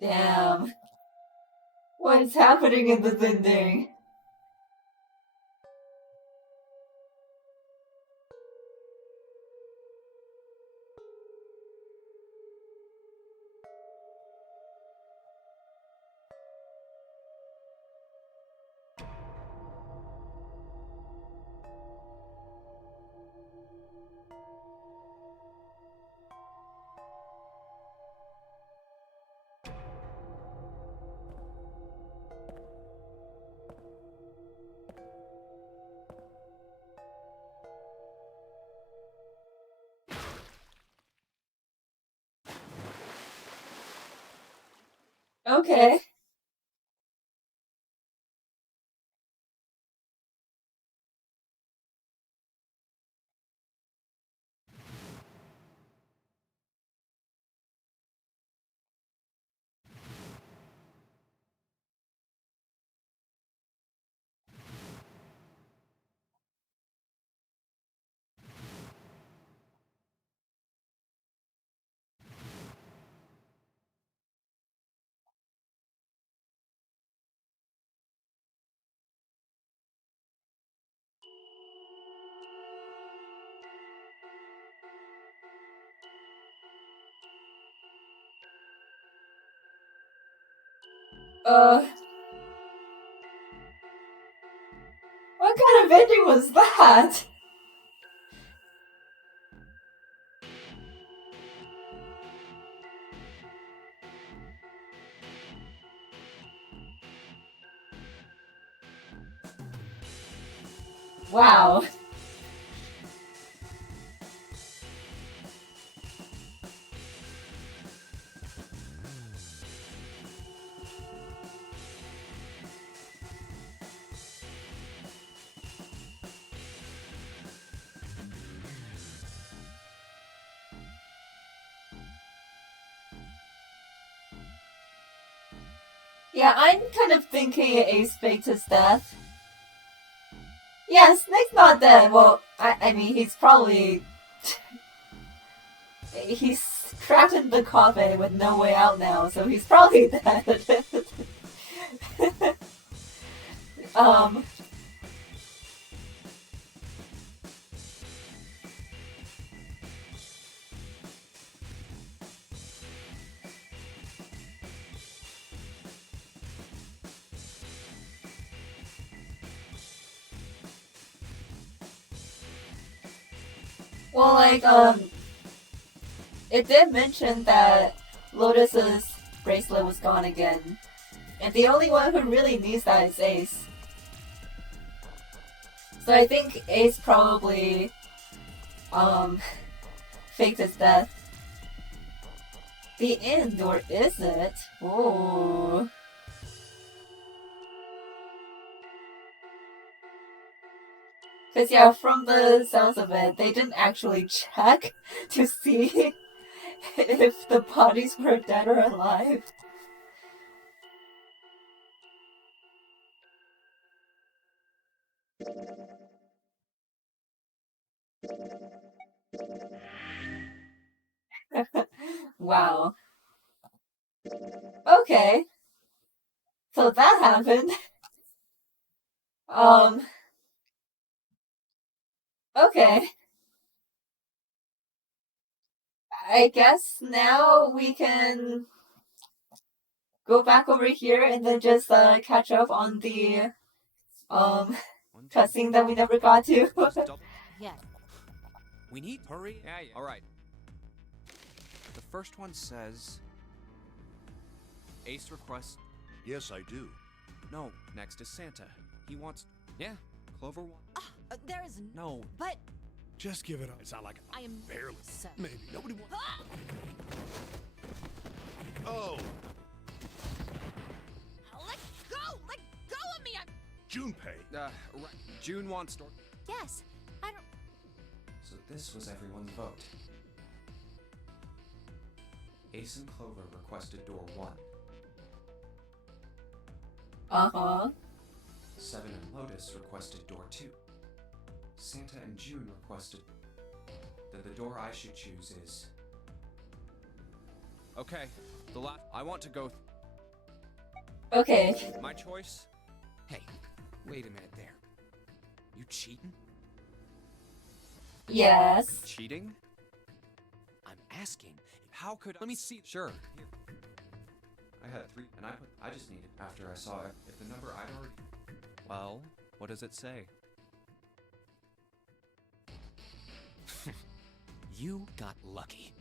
Damn. What is happening in this ending? Okay. Uh, what kind of ending was that? Wow. Yeah, I'm kind of thinking Ace faked his death. Yeah, Snake's not dead. Well, I mean, he's probably... he's trapped in the coffin with no way out now, so he's probably dead. um... Well, like, it did mention that Lotus's bracelet was gone again. And the only one who really needs that is Ace. So I think Ace probably, faked his death. The end, or is it? Ooh. Cause yeah, from the sounds of it, they didn't actually check to see if the bodies were dead or alive. Wow. Okay. So that happened. Okay. I guess now we can go back over here and then just catch up on the um One, two, cutscene that we never got to. just double. Yeah. We need hurry. Yeah. All right. The first one says Ace requests. Yes, I do. No, next is Santa. He wants. Yeah. Clover wants. There is No. But Just give it up. It's not like I am barely. so. Maybe nobody wants. Oh, Let go! Let go of me! Junpei. Right. June wants door. Yes, I don't. So this was everyone's vote. Ace and Clover requested door 1. Uh-huh. Seven and Lotus requested door 2. Santa and June requested. Then the door I should choose is. Okay. The last. I want to go. Okay. My choice. Hey, wait a minute there. You cheating? Yes. Cheating? I'm asking. How could? Let me see. Sure. Here. I had 3, and I just needed after I saw if the number I'd already. Well, what does it say? You got lucky.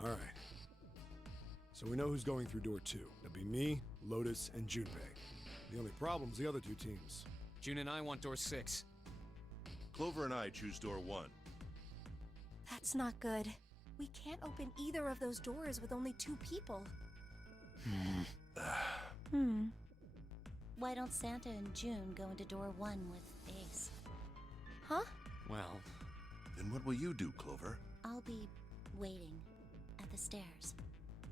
All right. So we know who's going through door 2. That'd be me, Lotus, and Junpei. The only problem's the other 2 teams. June and I want door 6. Clover and I choose door 1. That's not good. We can't open either of those doors with only 2 people. Why don't Santa and June go into door 1 with Ace? Huh? Well, Then what will you do, Clover? I'll be waiting at the stairs.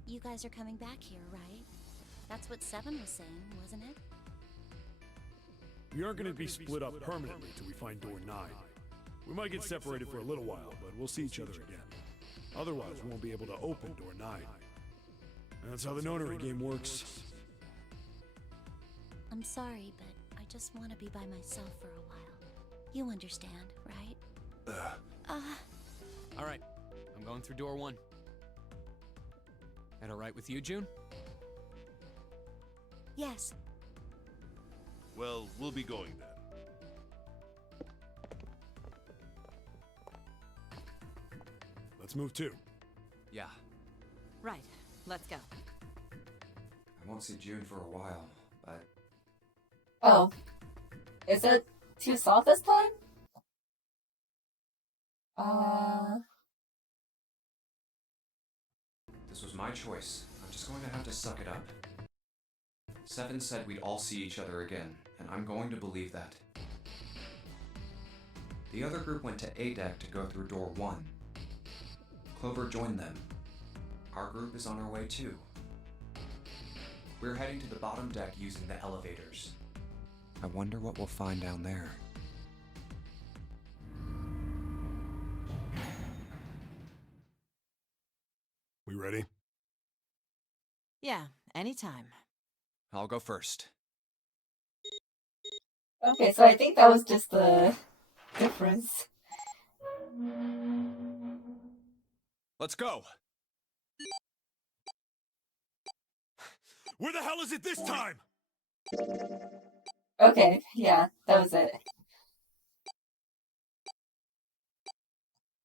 You guys are coming back here, right? That's what Seven was saying, wasn't it? We aren't going to be split up permanently till we find door 9. We might get separated for a little while, but we'll see each other again. Otherwise, we won't be able to open door 9. That's how the Nonary game works. I'm sorry, but I just want to be by myself for a while. You understand, right? all right. I'm going through door 1. That all right with you, June? Yes. Well, we'll be going then. Let's move too. Yeah. Right. Let's go. I won't see June for a while, but Oh. Is it too soft this time? this was my choice. I'm just going to have to suck it up. Seven said we'd all see each other again, and I'm going to believe that. The other group went to A deck to go through door 1. Clover joined them. Our group is on our way too. We're heading to the bottom deck using the elevators. I wonder what we'll find down there. We ready? Yeah, anytime. I'll go first. Okay, so I think that was just the difference. Let's go. Where the hell is it this time? Okay, yeah, that was it.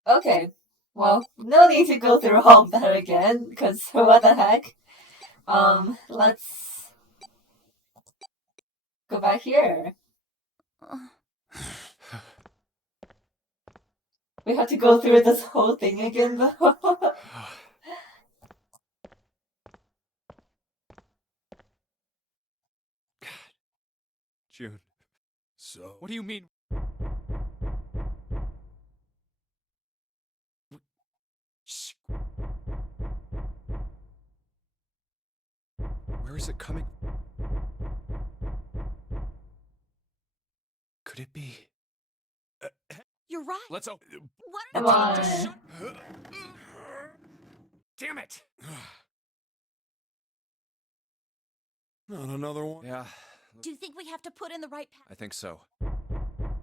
Okay, well, no need to go through all of that again, because what the heck. Let's go back here. We have to go through this whole thing again, though. June, So, what do you mean? Shh. Where is it coming? Could it be? You're right. Let's What Come are on. Just shut. Damn it! Not another one? Yeah, Do you think we have to put in the right I think so.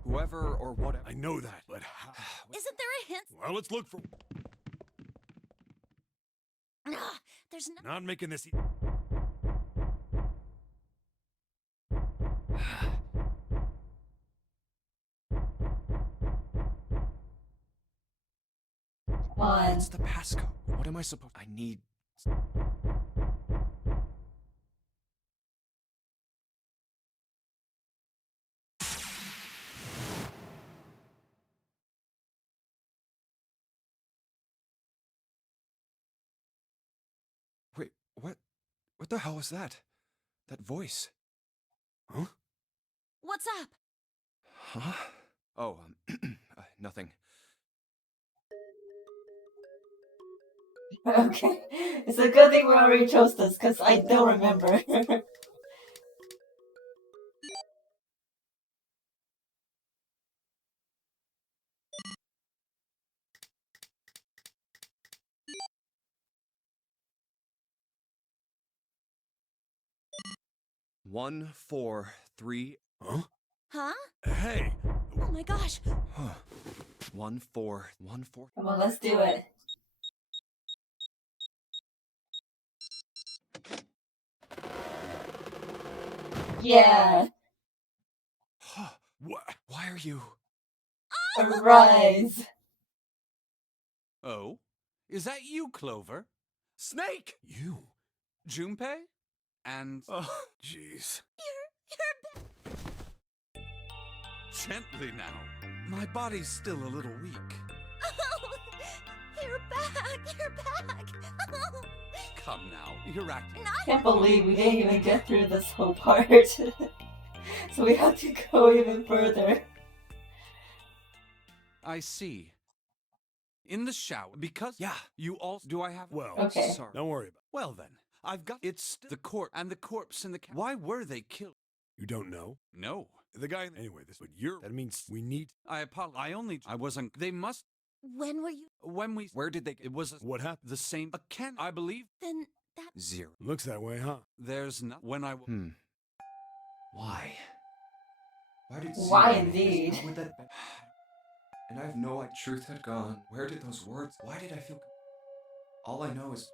Whoever or whatever. I know that, but how? Isn't there a hint? Well, let's look for... There's no. Not making this... On. What's the passcode? What am I supposed? I need. Wait, what? What the hell was that? That voice? Huh? What's up? Huh? Oh, nothing. Okay. It's a good thing we already chose this, because I don't remember. One, 4, 3. Huh? Huh? Hey! Oh my gosh. 1, 4, 1, 4. Come on, let's do it. Yeah. What? Why are you? Arise. Oh? Is that you, Clover? Snake! You? Junpei? And... Oh, jeez. Gently now. My body's still a little weak. Oh, you're back. You're back. Come now, you're acting. Can't believe we didn't even get through this whole part. So we have to go even further. I see. In the shower, because... Yeah. You all... Do I have... Well, Okay. Sorry. don't worry about Well then, I've got... It's the corpse and the corpse in the... Why were they killed? it. You don't know? No. The guy... Anyway, this... But you're... That means we need... I apologize. I wasn't... They must... When were you? When we... Where did they... It was... What happened? The same... A can... I believe... Then that. 0. Looks that way, huh? There's not... When I... Why? Why did Why Zero make this? indeed? How would that be? And I have no idea. Truth had gone. Where did those words? Why did I feel? All I know is,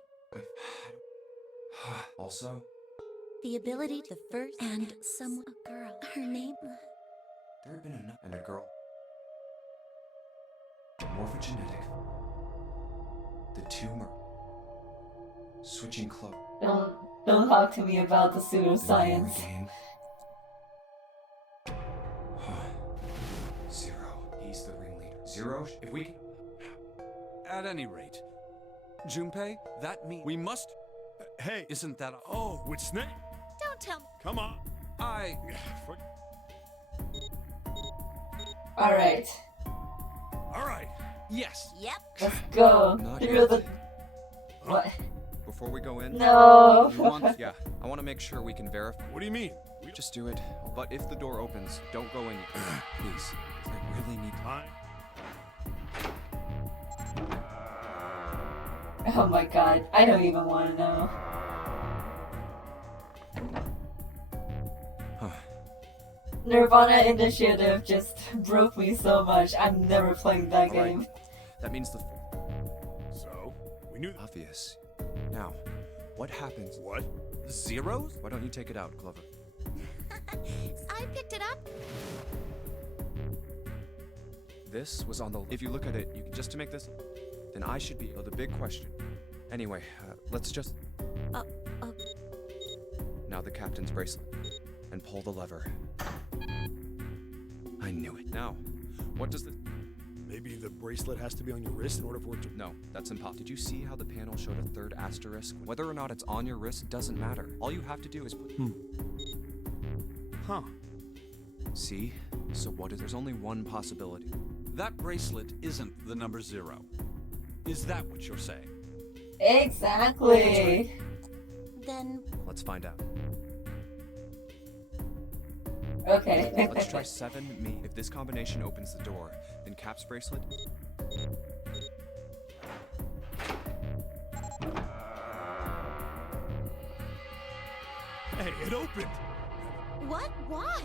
also, The ability to first and someone. A girl. Her name. there had been enough and a girl. Morphogenetic. The tumor. Switching clothes. Don't talk to me about the pseudoscience. Zero. He's the ringleader. Zero. If we can. At any rate, Junpei, that means we must... Hey! Isn't that... Oh, with Snake? Don't tell me. Come on! I... Alright, Alright! Yes. Yep. let's go Not through yet. the... What? Before we go in. No! You want? Yeah. I want to make sure we can verify. What do you mean? We Just do it. But if the door opens, don't go in. Please. I really need to. Fine. Oh my god, I don't even want to know. Nirvana Initiative just broke me so much. I'm never playing that All right. game. That means the So, we knew that. obvious. Now, what happens? What? Zeros? Why don't you take it out, Clover? I picked it up. This was on the. If you look at it, you can just to make this. Then I should be. Oh, the big question. Anyway, let's just. Uh, Now the captain's bracelet, and pull the lever. I knew it. Now, what does the? Maybe the bracelet has to be on your wrist in order for it to... No, that's impossible. Did you see how the panel showed a third asterisk? Whether or not it's on your wrist doesn't matter. All you have to do is put. Huh. See? So what is? There's only one possibility. That bracelet isn't the number 0. Is that what you're saying? Exactly. Then Let's find out. Okay. Let's try 7 me. If this combination opens the door, then Cap's bracelet. Hey, It opened! What? Why?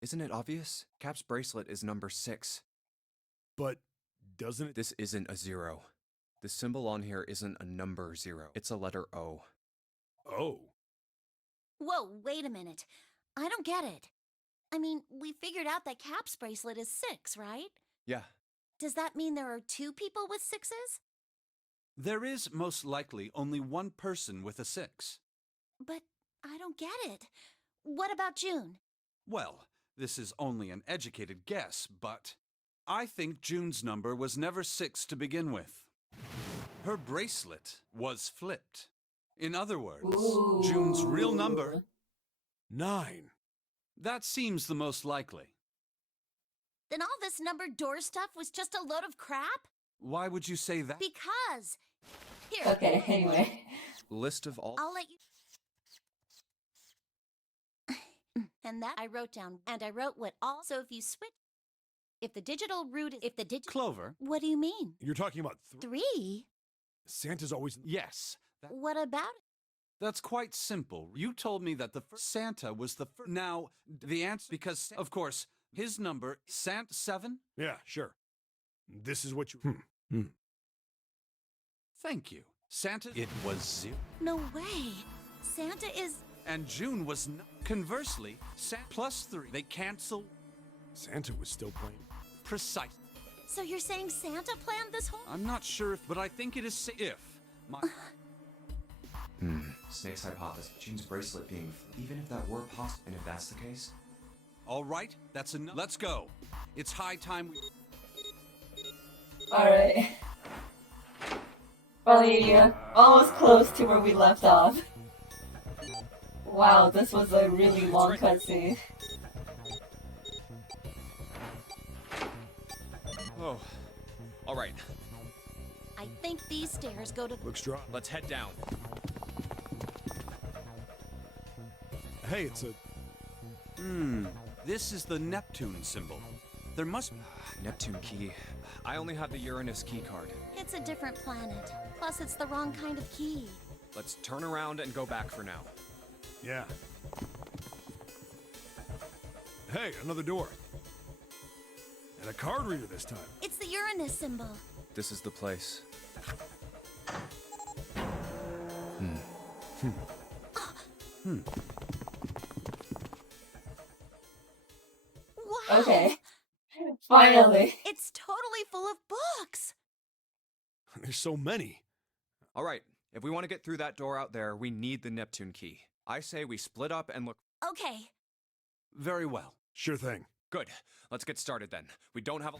Isn't it obvious? Cap's bracelet is number 6. But doesn't it? This isn't a 0. The symbol on here isn't a number 0. It's a letter O. Oh. Whoa, wait a minute. I don't get it. I mean, we figured out that Cap's bracelet is 6, right? Yeah. Does that mean there are 2 people with 6s? There is most likely only one person with a 6. But I don't get it. What about June? Well, this is only an educated guess, but I think June's number was never 6 to begin with. Her bracelet was flipped. In other words, Ooh. June's real number, 9. that seems the most likely. Then all this numbered door stuff was just a load of crap? Why would you say that? Because... Here, Okay, anyway. List of all. I'll let you... And that I wrote down, and I wrote what all... So if you switch... If the digital root is... If the Clover? What do you mean? You're talking about 3? Santa's always... Yes. What about it? That's quite simple. You told me that the first Santa was the first. Now, the answer, because, of course, his number, Sant 7? Yeah, sure. This is what you... Thank you. Santa, it was 0. No way. Santa is... And June was not. Conversely, Santa plus 3. They cancel. Santa was still playing. Precise. So you're saying Santa planned this whole... I'm not sure if, but I think it is if. My... Snake's hypothesis. June's bracelet being... Even if that were possible, and if that's the case... All right, that's enough. Let's go. It's high time we... Alright. Well, you're almost close to where we left off. Wow, this was a really long cutscene. Oh. Alright, I think these stairs go to... Looks dry. let's head down. Hey, it's a... This is the Neptune symbol. There must... Neptune key. I only have the Uranus key card. It's a different planet. Plus, it's the wrong kind of key. Let's turn around and go back for now. Yeah. Hey, another door. And a card reader this time. It's the Uranus symbol. This is the place. Wow! Okay. Finally. It's totally full of books! There's so many. Alright, if we want to get through that door out there, we need the Neptune key. I say we split up and look... Okay. Very well. Sure thing. Good. Let's get started then. We don't have a...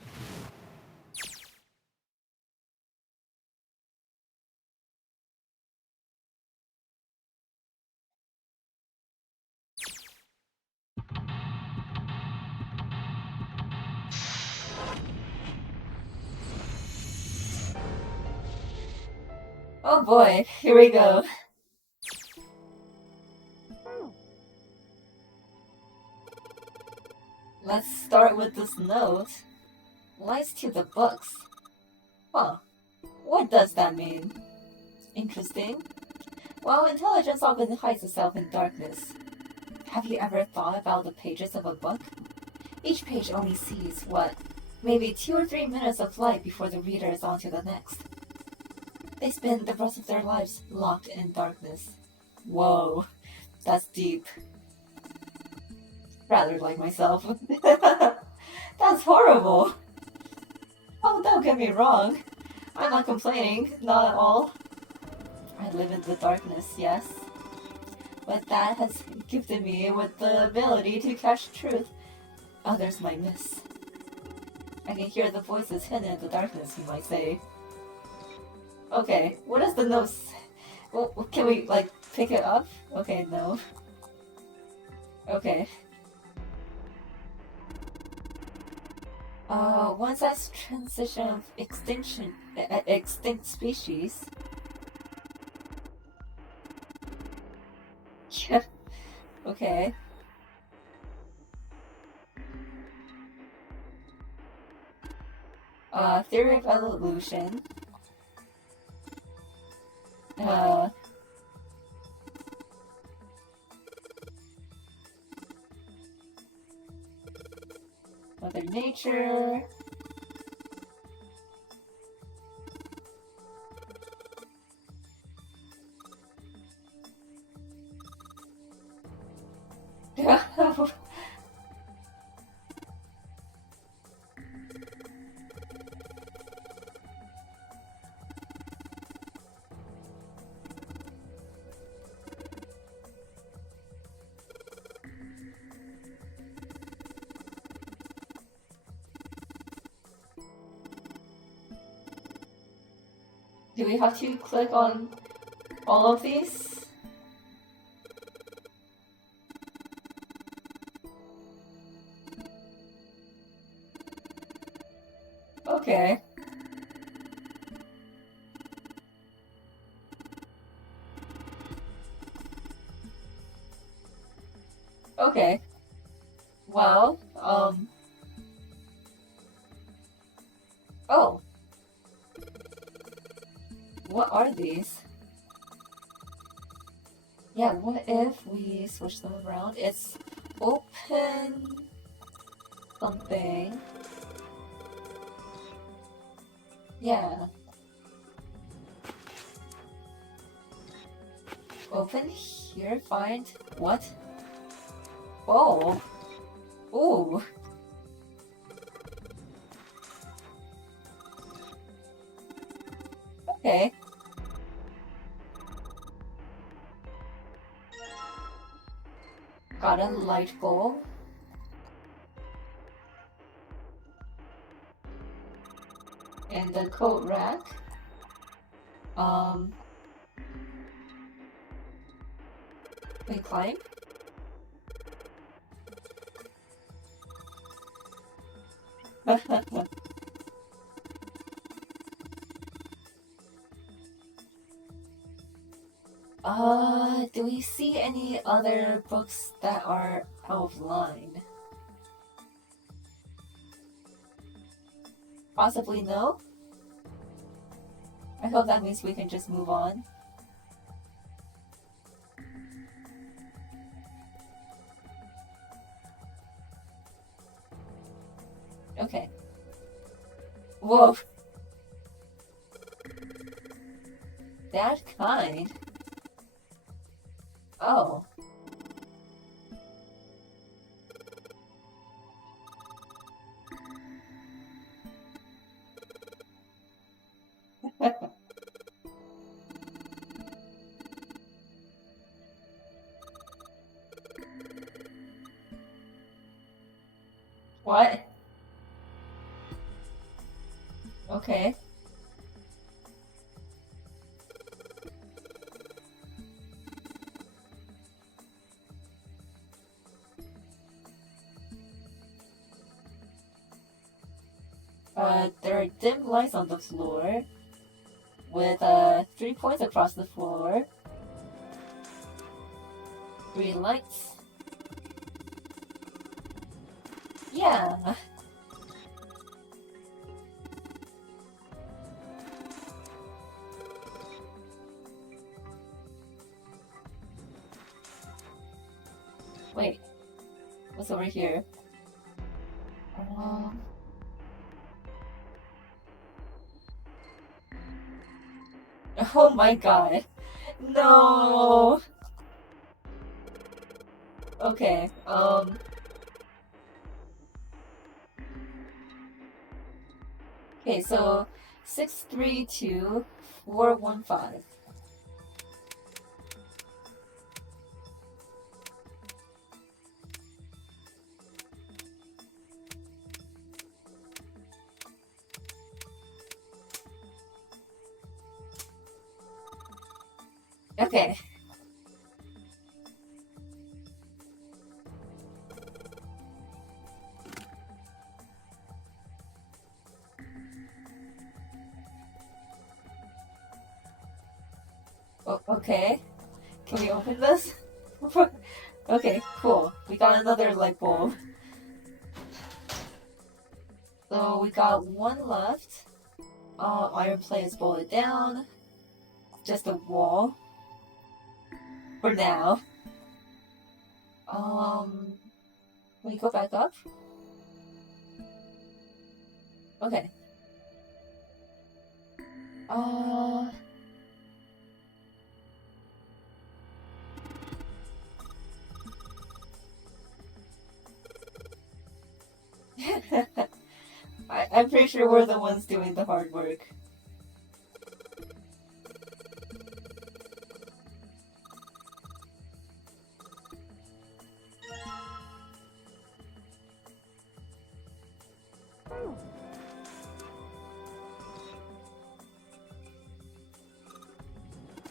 Oh boy, here we go. Let's start with this note. Lies to the books. Huh. What does that mean? Interesting. Well, intelligence often hides itself in darkness. Have you ever thought about the pages of a book? Each page only sees, what, maybe 2 or 3 minutes of light before the reader is on to the next. They spend the rest of their lives locked in darkness. Whoa, that's deep. Rather like myself. That's horrible. Oh, don't get me wrong. I'm not complaining, not at all. I live in the darkness, yes. But that has gifted me with the ability to catch truth others might miss. I can hear the voices hidden in the darkness, you might say. Okay, what is the note? Well, can we, like, pick it up? Okay, no. Okay. Once as transition of extinct species. Yeah. Okay. Theory of evolution. Mother Nature. Do we have to click on all of these? Okay. Okay. Well, oh. What are these? Yeah, what if we switch them around? It's open something. Yeah. Open here, find what? Oh. Ooh. Okay. Got a light bulb. And the coat rack. We climb? Do we see any other books that are out of line? Possibly no? I hope that means we can just move on. Okay. Whoa. That kind? Oh. What? Okay. There are dim lights on the floor with 3 points across the floor. Green lights. Yeah. Wait. What's over here? Um... Oh my god. No. Okay. Okay, so 632415. Okay. Okay. Can we open this? Okay, cool. We got another light bulb. So we got one left. Iron plate is bolted down. Just a wall. For now. Can we go back up? Okay. Uh... I'm pretty sure we're the ones doing the hard work.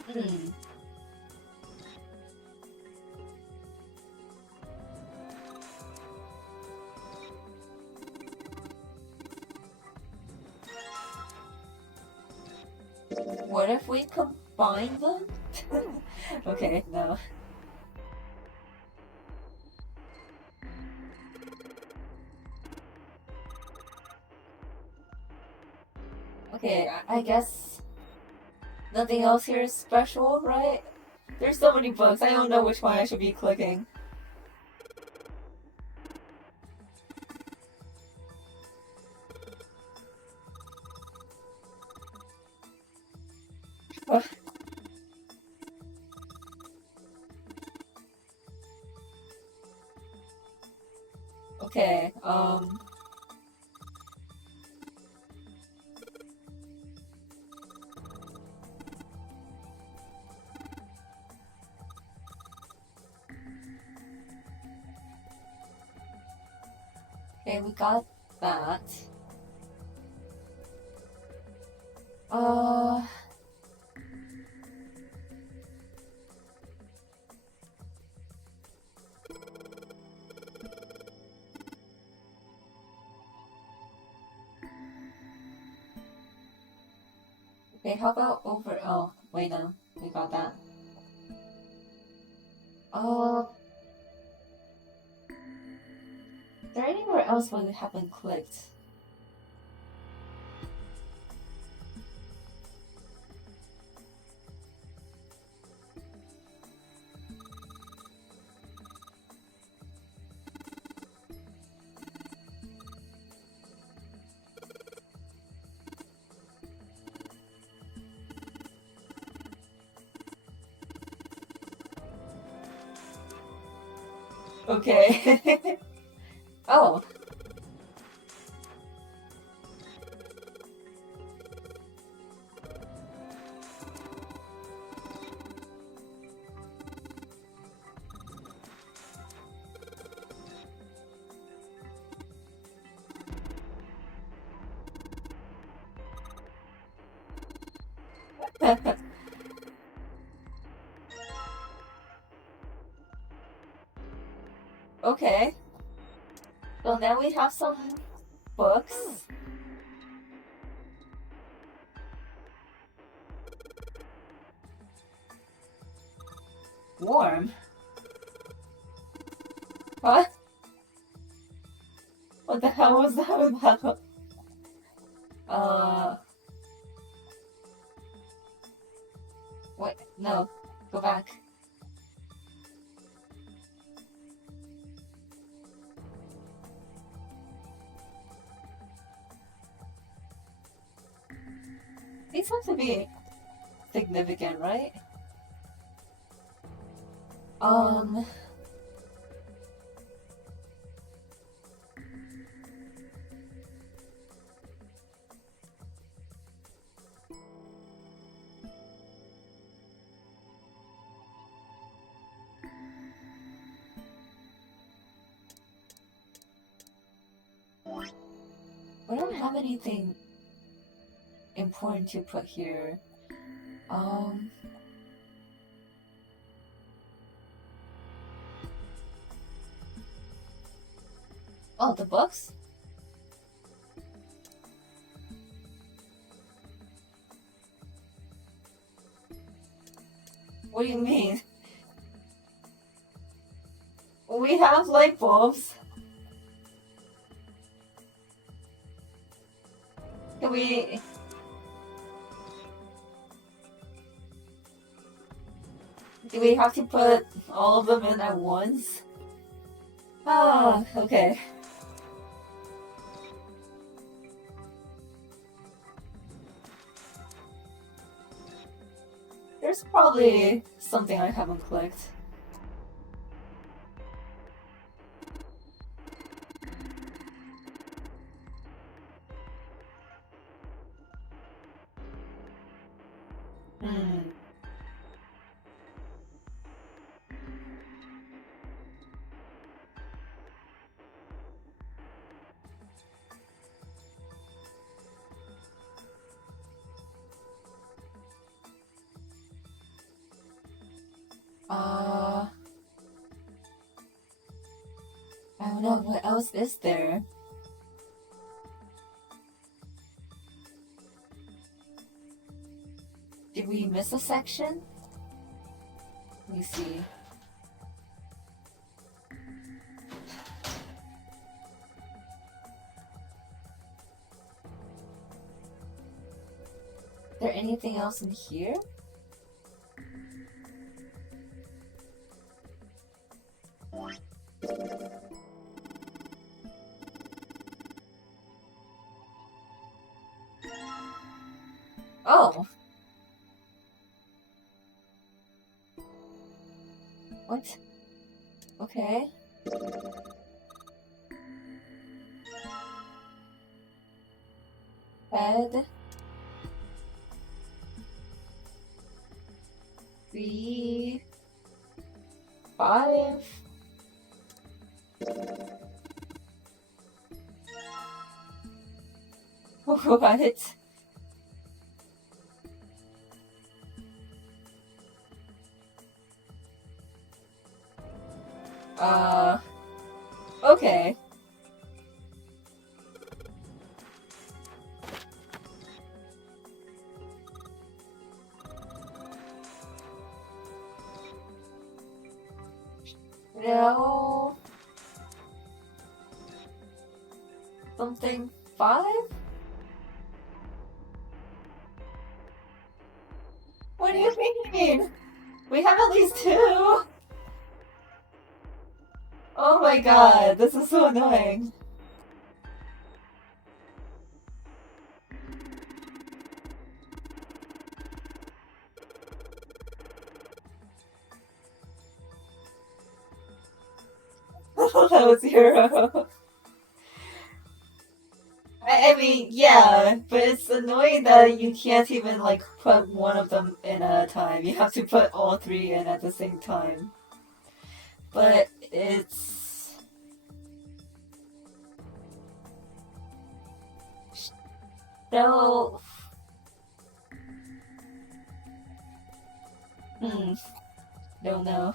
Hmm. What if we combine them? Okay, no. Okay, I guess nothing else here is special, right? There's so many books, I don't know which one I should be clicking. Okay, okay, we got that. Uh... Okay, how about over... Oh, wait, no. We got that. Is there anywhere else where we haven't clicked? Okay. Oh. Okay. Well, now we have some books. Warm? What? What the hell was that about? Wait, no. Go back. These have to be significant, right? We don't have anything important to put here. Oh, the books? What do you mean? We have light bulbs. Can we... Do we have to put all of them in at once? Ah, okay. There's probably something I haven't clicked. Hmm. I don't know, what else is there? Did we miss a section? Let me see. Is there anything else in here? Oh! What? Okay. Bed. 3, 5. What? Okay. No. Something 5? What do you mean? We have at least 2! Oh my god, this is so annoying. That was 0. I mean, yeah, but it's annoying that you can't even, like, put one of them in at a time. You have to put all 3 in at the same time. But it's... still... Don't know.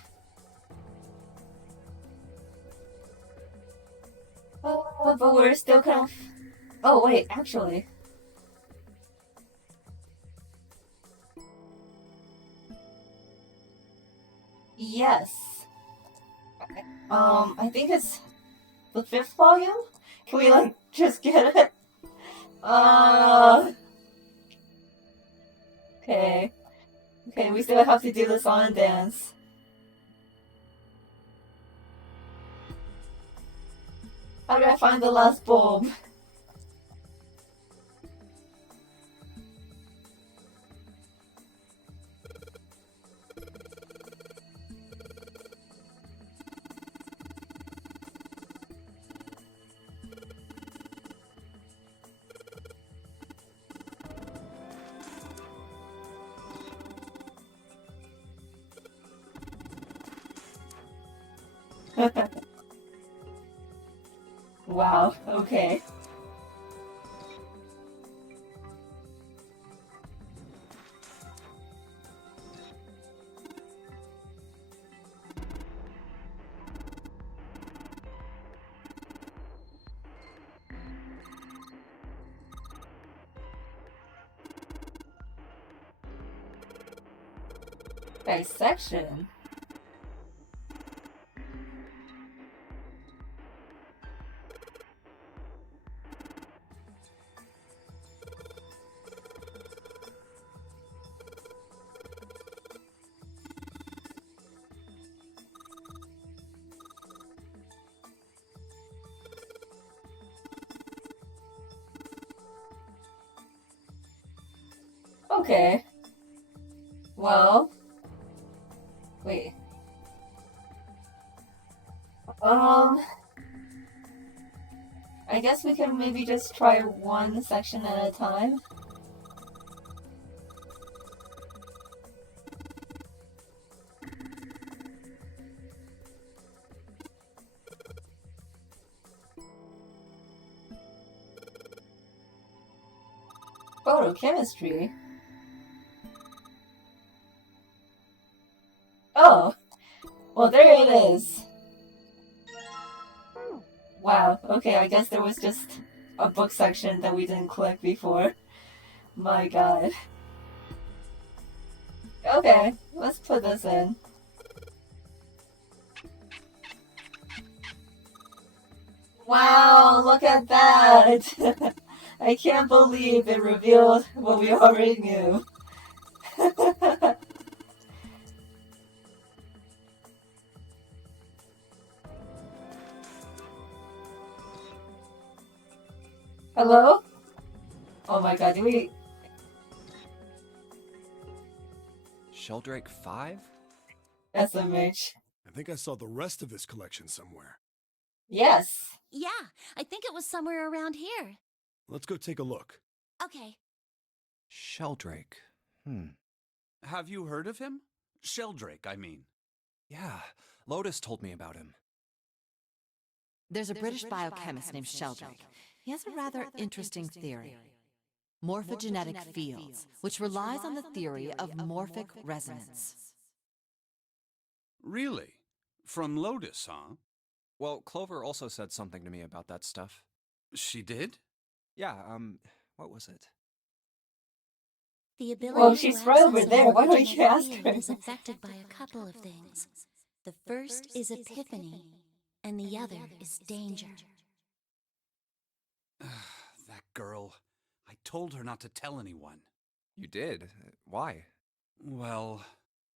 Oh, but we're still kind of... Oh, wait, actually. Yes. I think it's the 5th volume? Can we, like, just get it? Okay. Okay, we still have to do the song and dance. How do I find the last bulb? Wow, okay. Dissection? Okay. Well, wait. I guess we can maybe just try one section at a time. Photochemistry? Oh, well, there it is. Wow, okay, I guess there was just a book section that we didn't click before. My god. Okay, let's put this in. Wow, look at that! I can't believe it revealed what we already knew. Hello? Oh my god, did we... Sheldrake 5? SMH. I think I saw the rest of this collection somewhere. Yes. Yeah, I think it was somewhere around here. Let's go take a look. Okay. Sheldrake. Have you heard of him? Sheldrake, I mean. Yeah, Lotus told me about him. There's a British biochemist named Sheldrake. He has a rather interesting theory. Morphogenetic fields, which relies on the theory of morphic resonance. Really? From Lotus, huh? Well, Clover also said something to me about that stuff. She did? Yeah, what was it? The ability Well, she's to right over access a there. Why don't you morphogenetic ask field her? is affected by a couple of things. The first is epiphany, and the other is danger. That girl. I told her not to tell anyone. You did? Why? Well...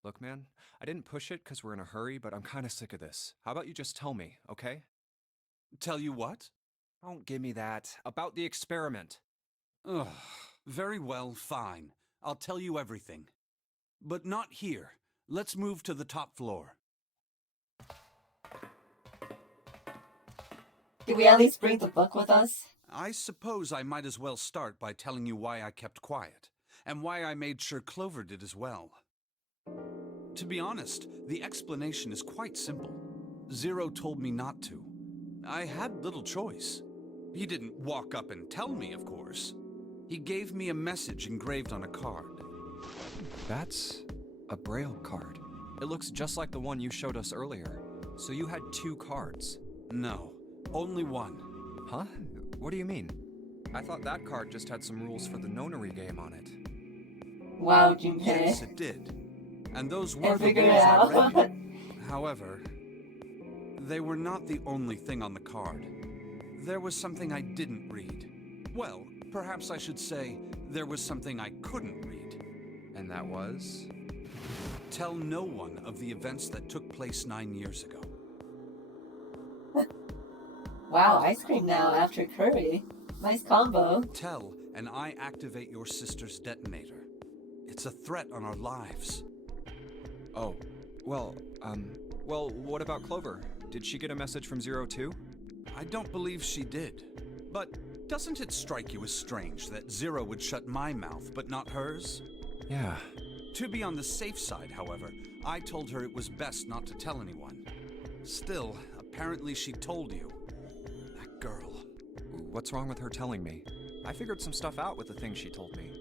Look, man, I didn't push it because we're in a hurry, but I'm kind of sick of this. How about you just tell me, okay? Tell you what? Don't give me that. About the experiment. Ugh. Very well, fine. I'll tell you everything. But not here. Let's move to the top floor. Did we at least bring the book with us? I suppose I might as well start by telling you why I kept quiet, and why I made sure Clover did as well. To be honest, the explanation is quite simple. Zero told me not to. I had little choice. He didn't walk up and tell me, of course. He gave me a message engraved on a card. That's a Braille card. It looks just like the one you showed us earlier. So you had 2 cards. No, only one. Huh? What do you mean? I thought that card just had some rules for the Nonary game on it. Wow, Junpei. Yes, it did. And those were And the figure it rules I out. read. However, they were not the only thing on the card. There was something I didn't read. Well, perhaps I should say, there was something I couldn't read. And that was? Tell no one of the events that took place 9 years ago. Wow, ice cream now after curry. Nice combo. Tell, and I activate your sister's detonator. It's a threat on our lives. Oh, well, what about Clover? Did she get a message from Zero too? I don't believe she did. But doesn't it strike you as strange that Zero would shut my mouth, but not hers? Yeah. To be on the safe side, however, I told her it was best not to tell anyone. Still, apparently she told you. That girl. What's wrong with her telling me? I figured some stuff out with the things she told me.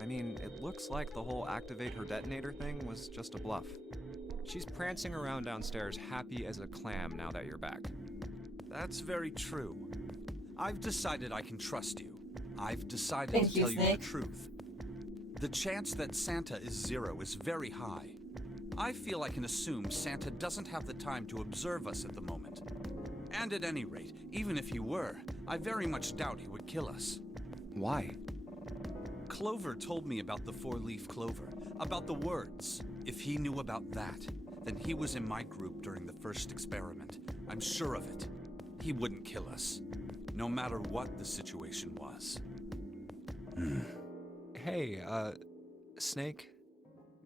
I mean, it looks like the whole activate her detonator thing was just a bluff. She's prancing around downstairs happy as a clam now that you're back. That's very true. I've decided I can trust you. I've decided Thank to you, tell you Snake. the truth. The chance that Santa is Zero is very high. I feel I can assume Santa doesn't have the time to observe us at the moment. And at any rate, even if he were, I very much doubt he would kill us. Why? Clover told me about the 4-leaf clover, about the words. If he knew about that, then he was in my group during the first experiment. I'm sure of it. He wouldn't kill us, no matter what the situation was. Hey, Snake?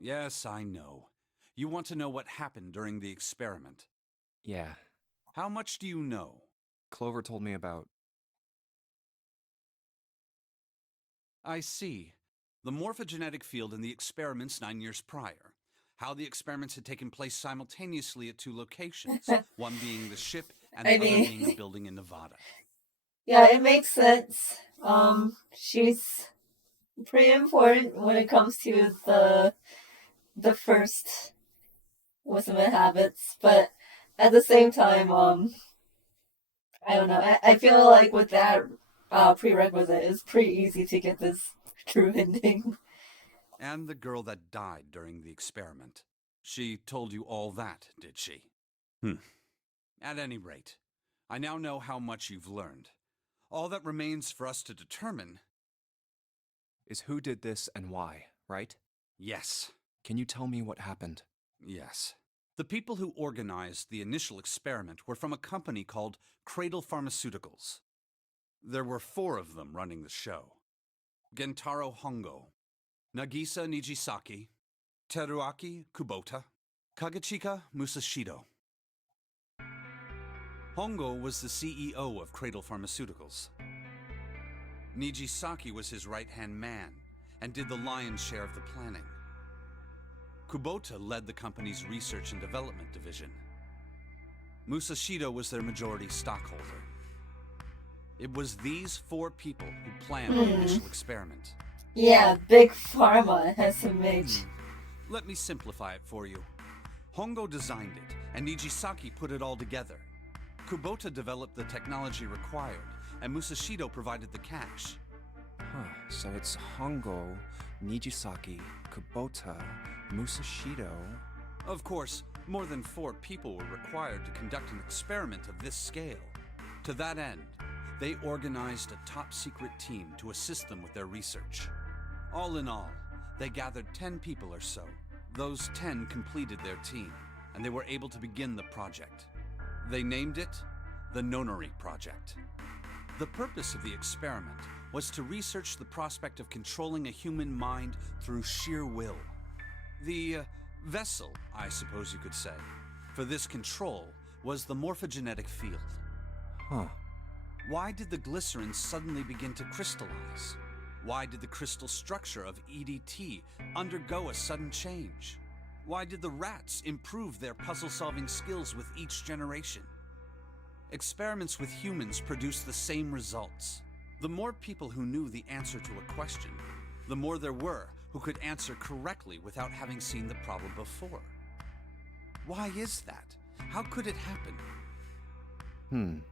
Yes, I know. You want to know what happened during the experiment. Yeah. How much do you know? Clover told me about... I see. The morphogenetic field in the experiments 9 years prior. How the experiments had taken place simultaneously at 2 locations, one being the ship and the I other mean, being a building in Nevada. yeah, it makes sense. She's pretty important when it comes to the first wisdom and habits, but at the same time, I don't know. I feel like with that prerequisite, it's pretty easy to get this true ending. And the girl that died during the experiment. She told you all that, did she? At any rate, I now know how much you've learned. All that remains for us to determine is who did this and why, right? Yes. Can you tell me what happened? Yes. The people who organized the initial experiment were from a company called Cradle Pharmaceuticals. There were 4 of them running the show. Gentaro Hongo, Nagisa Nijisaki, Teruaki Kubota, Kagechika Musashido. Hongo was the CEO of Cradle Pharmaceuticals. Nijisaki was his right-hand man and did the lion's share of the planning. Kubota led the company's research and development division. Musashido was their majority stockholder. It was these 4 people who planned the initial experiment. Yeah, Big Pharma has some image. Let me simplify it for you. Hongo designed it, and Nijisaki put it all together. Kubota developed the technology required, and Musashido provided the cash. So it's Hongo, Nijisaki, Kubota, Musashido... Of course, more than 4 people were required to conduct an experiment of this scale. To that end, they organized a top-secret team to assist them with their research. All in all, they gathered 10 people or so. Those 10 completed their team, and they were able to begin the project. They named it the Nonary Project. The purpose of the experiment was to research the prospect of controlling a human mind through sheer will. The vessel, I suppose you could say, for this control was the morphogenetic field. Why did the glycerin suddenly begin to crystallize? Why did the crystal structure of EDT undergo a sudden change? Why did the rats improve their puzzle-solving skills with each generation? Experiments with humans produced the same results. The more people who knew the answer to a question, the more there were who could answer correctly without having seen the problem before. Why is that? How could it happen?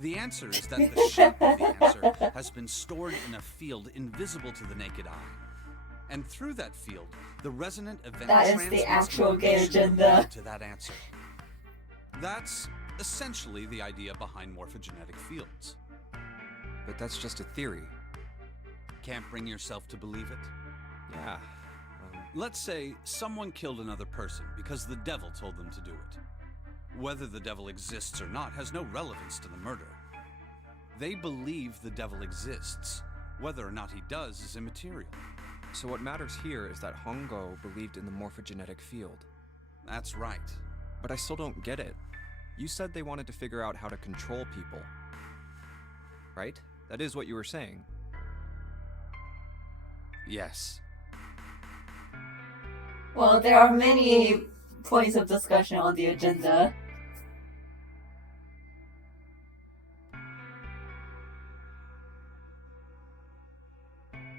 The answer is that the shape of the answer has been stored in a field invisible to the naked eye. And through that field, the resonant event That is the actual gay agenda. to that answer. That's essentially the idea behind morphogenetic fields. But that's just a theory. Can't bring yourself to believe it? Yeah. Let's say someone killed another person because the devil told them to do it. Whether the devil exists or not has no relevance to the murder. They believe the devil exists. Whether or not he does is immaterial. So what matters here is that Hongo believed in the morphogenetic field. That's right. But I still don't get it. You said they wanted to figure out how to control people. Right? That is what you were saying. Yes. Well, there are many points of discussion on the agenda.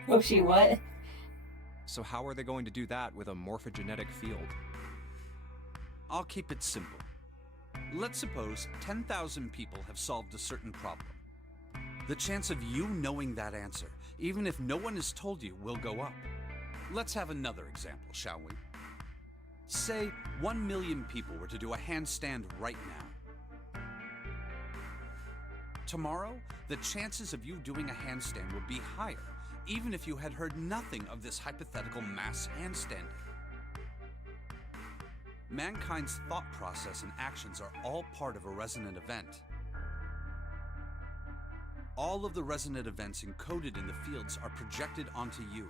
Roshi, what? So how are they going to do that with a morphogenetic field? I'll keep it simple. Let's suppose 10,000 people have solved a certain problem. The chance of you knowing that answer, even if no one has told you, will go up. Let's have another example, shall we? Say 1 million people were to do a handstand right now. Tomorrow, the chances of you doing a handstand would be higher, even if you had heard nothing of this hypothetical mass handstanding. Mankind's thought process and actions are all part of a resonant event. All of the resonant events encoded in the fields are projected onto you.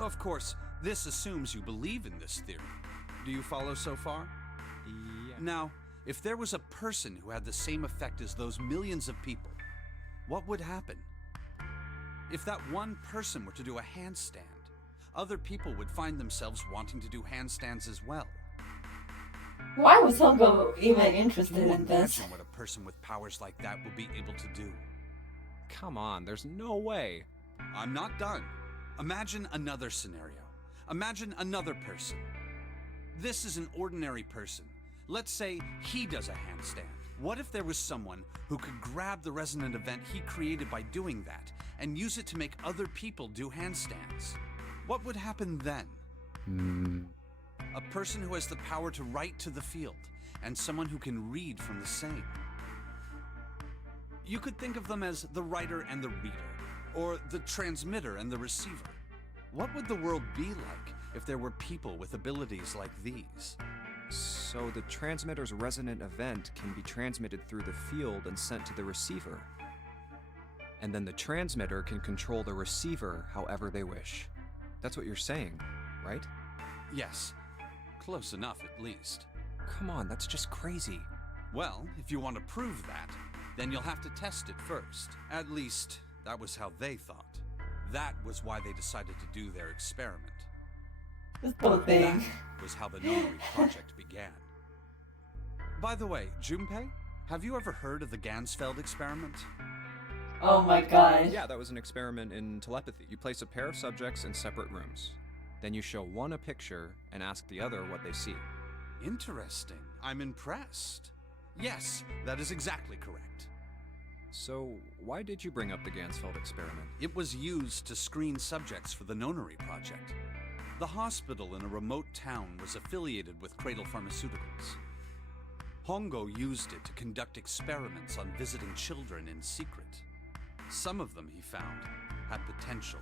Of course, this assumes you believe in this theory. Do you follow so far? Yeah. Now, if there was a person who had the same effect as those millions of people, what would happen? If that one person were to do a handstand, other people would find themselves wanting to do handstands as well. Why was Hongo even Can interested you in this? imagine what a person with powers like that would be able to do? Come on, there's no way. I'm not done. Imagine another scenario. Imagine another person. This is an ordinary person. Let's say he does a handstand. What if there was someone who could grab the resonant event he created by doing that and use it to make other people do handstands? What would happen then? A person who has the power to write to the field, and someone who can read from the same. You could think of them as the writer and the reader, or the transmitter and the receiver. What would the world be like if there were people with abilities like these? So the transmitter's resonant event can be transmitted through the field and sent to the receiver. And then the transmitter can control the receiver however they wish. That's what you're saying, right? Yes, close enough at least. Come on, that's just crazy. Well, if you want to prove that, then you'll have to test it first. At least, that was how they thought. That was why they decided to do their experiment. This whole thing. That was how the Nonary project began. By the way, Junpei, have you ever heard of the Gansfeld experiment? Oh my god. Yeah, that was an experiment in telepathy. You place a pair of subjects in separate rooms. Then you show one a picture and ask the other what they see. Interesting. I'm impressed. Yes, that is exactly correct. So, why did you bring up the Gansfeld experiment? It was used to screen subjects for the Nonary project. The hospital in a remote town was affiliated with Cradle Pharmaceuticals. Hongo used it to conduct experiments on visiting children in secret. Some of them, he found, had potential.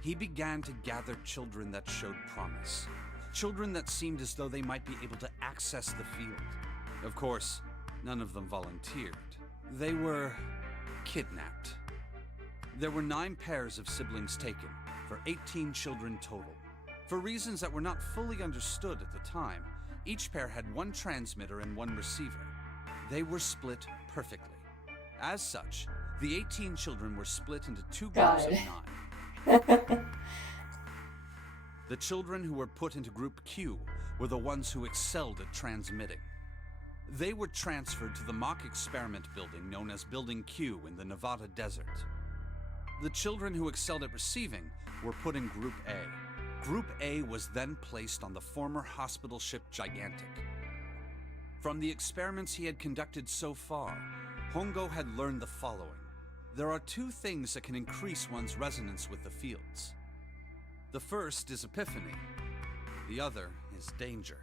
He began to gather children that showed promise. Children that seemed as though they might be able to access the field. Of course, none of them volunteered. They were kidnapped. There were 9 pairs of siblings taken, for 18 children total. For reasons that were not fully understood at the time, each pair had one transmitter and one receiver. They were split perfectly. As such, the 18 children were split into 2 groups of 9. The children who were put into Group Q were the ones who excelled at transmitting. They were transferred to the mock experiment building known as Building Q in the Nevada desert. The children who excelled at receiving were put in Group A. Group A was then placed on the former hospital ship Gigantic. From the experiments he had conducted so far, Hongo had learned the following. There are 2 things that can increase one's resonance with the fields. The first is epiphany. The other is danger.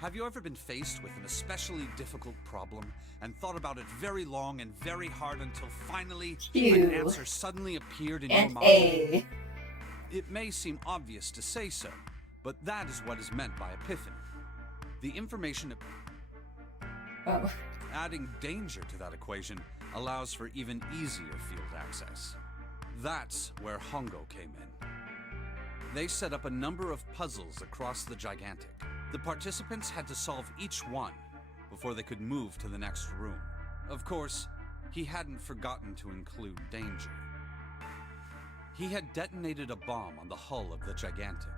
Have you ever been faced with an especially difficult problem and thought about it very long and very hard until finally an answer suddenly appeared in your mind? A. It may seem obvious to say so, but that is what is meant by epiphany. The information... Oh. Adding danger to that equation allows for even easier field access. That's where Hongo came in. They set up a number of puzzles across the Gigantic. The participants had to solve each one before they could move to the next room. Of course, he hadn't forgotten to include danger. He had detonated a bomb on the hull of the Gigantic.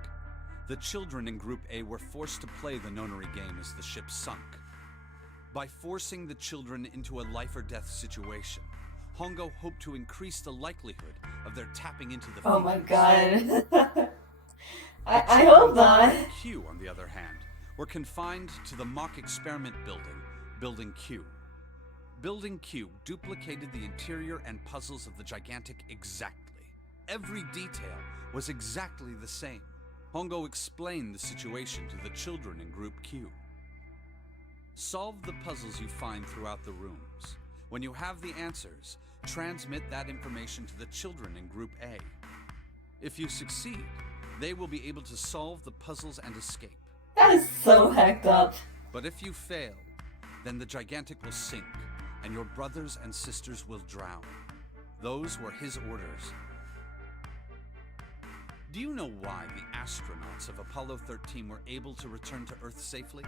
The children in Group A were forced to play the Nonary game as the ship sunk. By forcing the children into a life-or-death situation, Hongo hoped to increase the likelihood of their tapping into the Oh my fields. god. I hope not. Q, on the other hand, were confined to the mock experiment building, Building Q. Building Q duplicated the interior and puzzles of the Gigantic exactly. Every detail was exactly the same. Hongo explained the situation to the children in Group Q. Solve the puzzles you find throughout the rooms. When you have the answers, transmit that information to the children in Group A. If you succeed, they will be able to solve the puzzles and escape. That is so hacked up. But if you fail, then the Gigantic will sink, and your brothers and sisters will drown. Those were his orders. Do you know why the astronauts of Apollo 13 were able to return to Earth safely?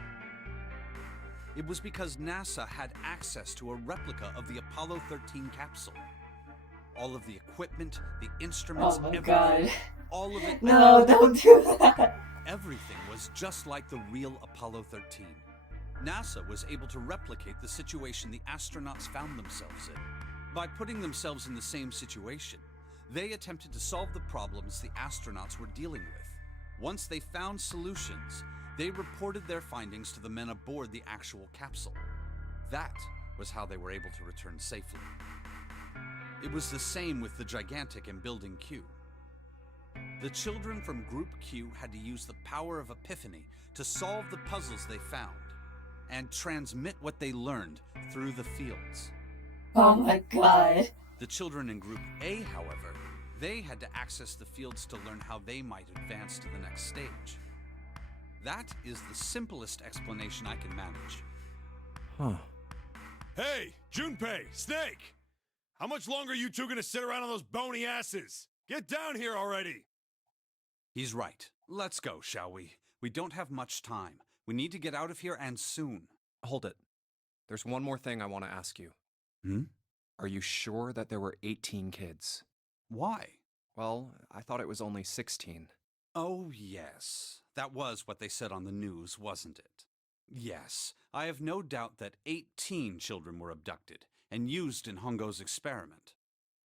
It was because NASA had access to a replica of the Apollo 13 capsule. All of the equipment, the instruments, Oh my everything, god. all of it. No, don't do that. Everything was just like the real Apollo 13. NASA was able to replicate the situation the astronauts found themselves in. By putting themselves in the same situation, they attempted to solve the problems the astronauts were dealing with. Once they found solutions, they reported their findings to the men aboard the actual capsule. That was how they were able to return safely. It was the same with the gigantic in Building Q. The children from Group Q had to use the power of epiphany to solve the puzzles they found and transmit what they learned through the fields. Oh my god. The children in Group A, however, they had to access the fields to learn how they might advance to the next stage. That is the simplest explanation I can manage. Huh. Hey, Junpei, Snake! How much longer are you two gonna sit around on those bony asses? Get down here already! He's right. Let's go, shall we? We don't have much time. We need to get out of here, and soon. Hold it. There's one more thing I want to ask you. Are you sure that there were 18 kids? Why? Well, I thought it was only 16. Oh, yes. That was what they said on the news, wasn't it? Yes, I have no doubt that 18 children were abducted and used in Hongo's experiment.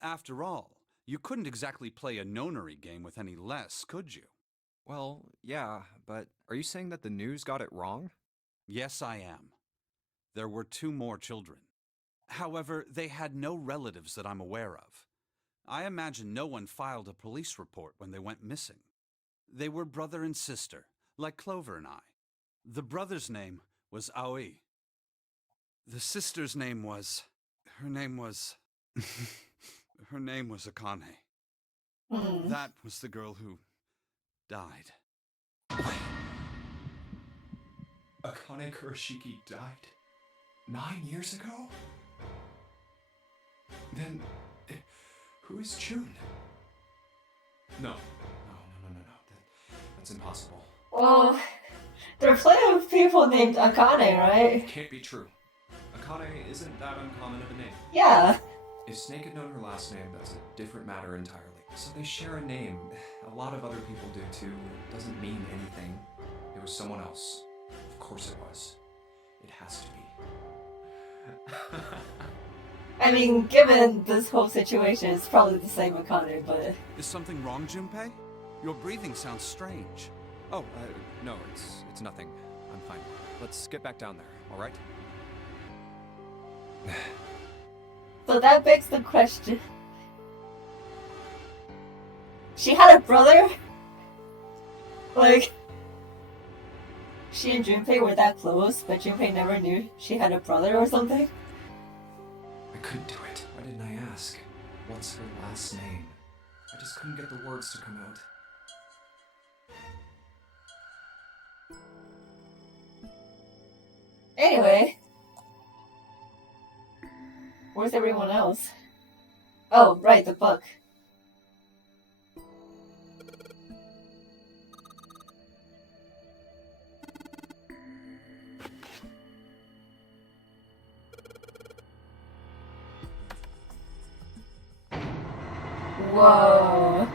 After all, you couldn't exactly play a Nonary game with any less, could you? Well, yeah, but are you saying that the news got it wrong? Yes, I am. There were 2 more children. However, they had no relatives that I'm aware of. I imagine no one filed a police report when they went missing. They were brother and sister, like Clover and I. The brother's name was Aoi. The sister's name was... Her name was Akane. That was the girl who died. Akane Kurashiki died 9 years ago? Then, who is June? No. That's impossible. Well, there are plenty of people named Akane, right? Can't be true. Akane isn't that uncommon of a name. Yeah. If Snake had known her last name, that's a different matter entirely. So they share a name. A lot of other people do too. It doesn't mean anything. It was someone else. Of course it was. It has to be. I mean, given this whole situation, it's probably the same Akane, but... Is something wrong, Junpei? Your breathing sounds strange. Oh, no, it's nothing. I'm fine. Let's get back down there, all right? So that begs the question. She had a brother? Like... She and Junpei were that close, but Junpei never knew she had a brother or something? I couldn't do it. Why didn't I ask? What's her last name? I just couldn't get the words to come out. Anyway. Where's everyone else? Oh, right, the book. Whoa.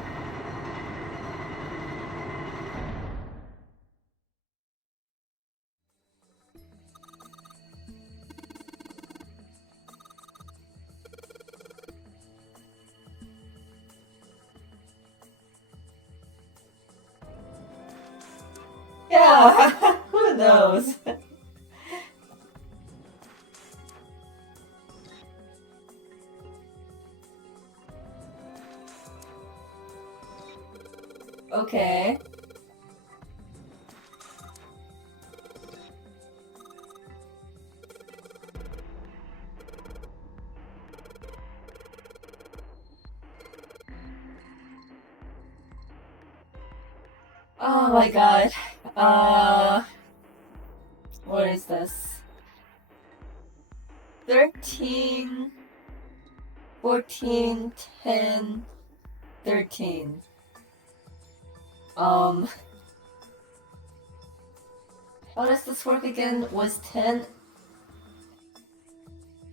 Yeah, who knows? Okay. Oh my god. What is this? 13, 14, 10, 13. How does this work again? Was 10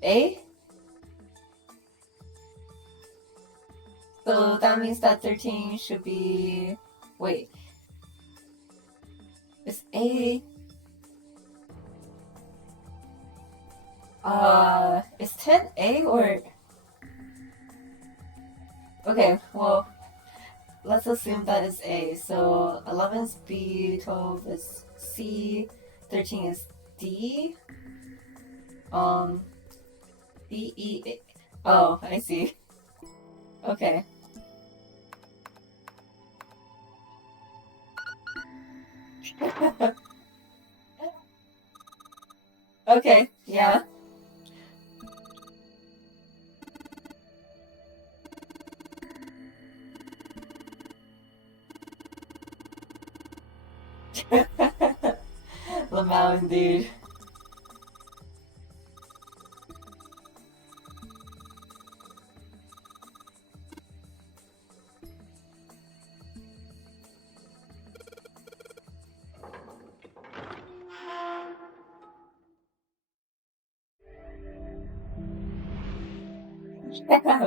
A? So that means that 13 should be... Wait. Is A... is 10 A or... Okay, well, let's assume that is A. So 11 is B, 12 is C, 13 is D. B, E, A. Oh, I see. Okay. Okay, yeah. Lamau indeed.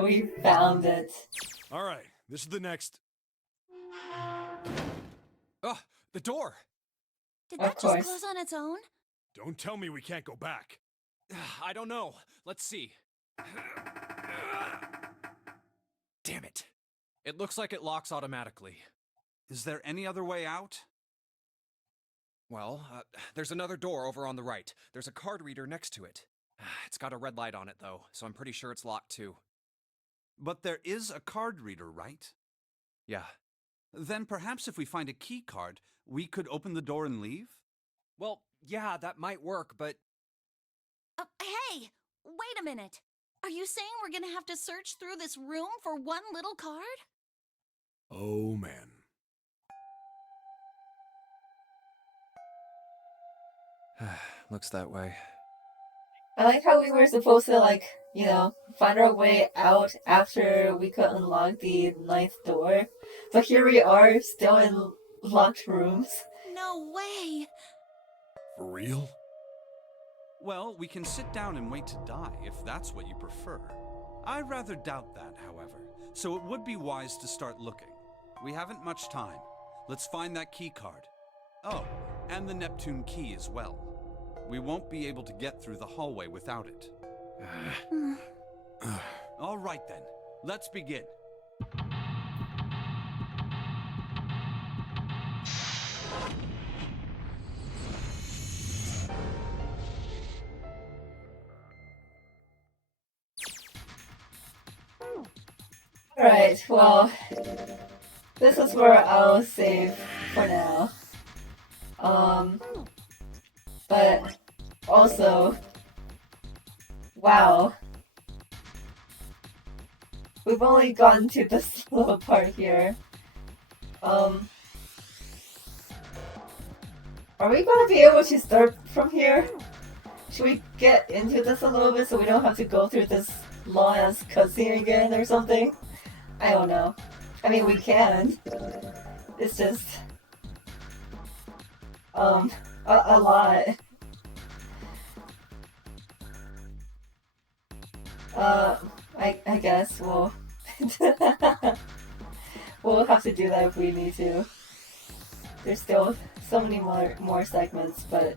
We found it. Alright, this is the next. Ugh, the door! Did Of that just course. close on its own? Don't tell me we can't go back. I don't know. Let's see. Damn it. It looks like it locks automatically. Is there any other way out? Well, there's another door over on the right. There's a card reader next to it. It's got a red light on it, though, so I'm pretty sure it's locked too. But there is a card reader, right? Yeah. Then perhaps if we find a key card, we could open the door and leave? Well, yeah, that might work, but... Hey! Wait a minute! Are you saying we're gonna have to search through this room for one little card? Oh man. Looks that way. I like how we were supposed to, like, you know, find our way out after we could unlock the 9th door. But here we are, still in locked rooms. No way! For real? Well, we can sit down and wait to die, if that's what you prefer. I rather doubt that, however, so it would be wise to start looking. We haven't much time. Let's find that key card. Oh, and the Neptune key as well. We won't be able to get through the hallway without it. All right then, let's begin. Alright, well, this is where I'll save for now. But also, wow. We've only gotten to this little part here. Are we gonna be able to start from here? Should we get into this a little bit so we don't have to go through this long-ass cutscene again or something? I don't know. I mean, we can. It's just... a lot. I guess we'll... we'll have to do that if we need to. There's still so many more segments, but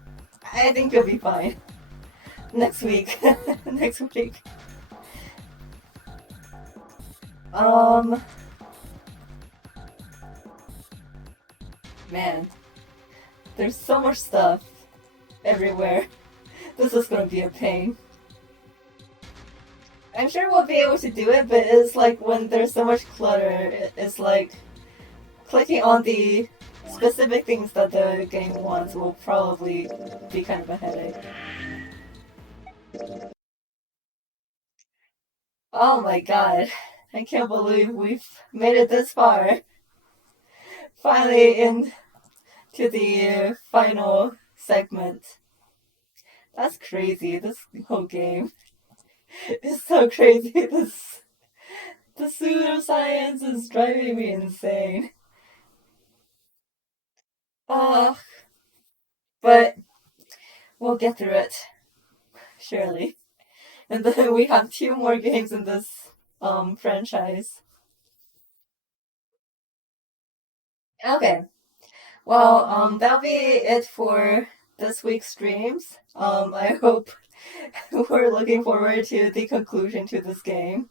I think you'll be fine. Next week. Next week. Man. There's so much stuff everywhere. This is gonna be a pain. I'm sure we'll be able to do it, but it's like when there's so much clutter, it's like clicking on the specific things that the game wants will probably be kind of a headache. Oh my god, I can't believe we've made it this far. Finally into the final segment. That's crazy, this whole game. It's so crazy, the pseudoscience is driving me insane. But we'll get through it, surely. And then we have 2 more games in this franchise. Okay. Well, that'll be it for this week's streams. I hope we're looking forward to the conclusion to this game.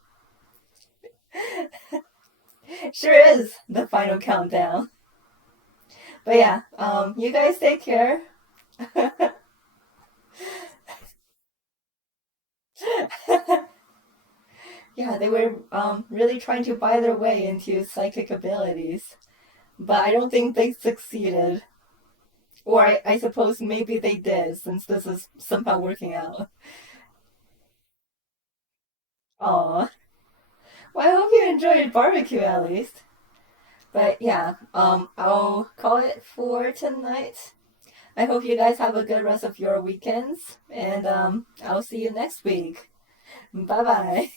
Sure is the final countdown. But yeah, you guys take care. Yeah, they were really trying to buy their way into psychic abilities, but I don't think they succeeded. Or I suppose maybe they did, since this is somehow working out. Aw. Well, I hope you enjoyed barbecue at least. But yeah, I'll call it for tonight. I hope you guys have a good rest of your weekends, and I'll see you next week. Bye bye.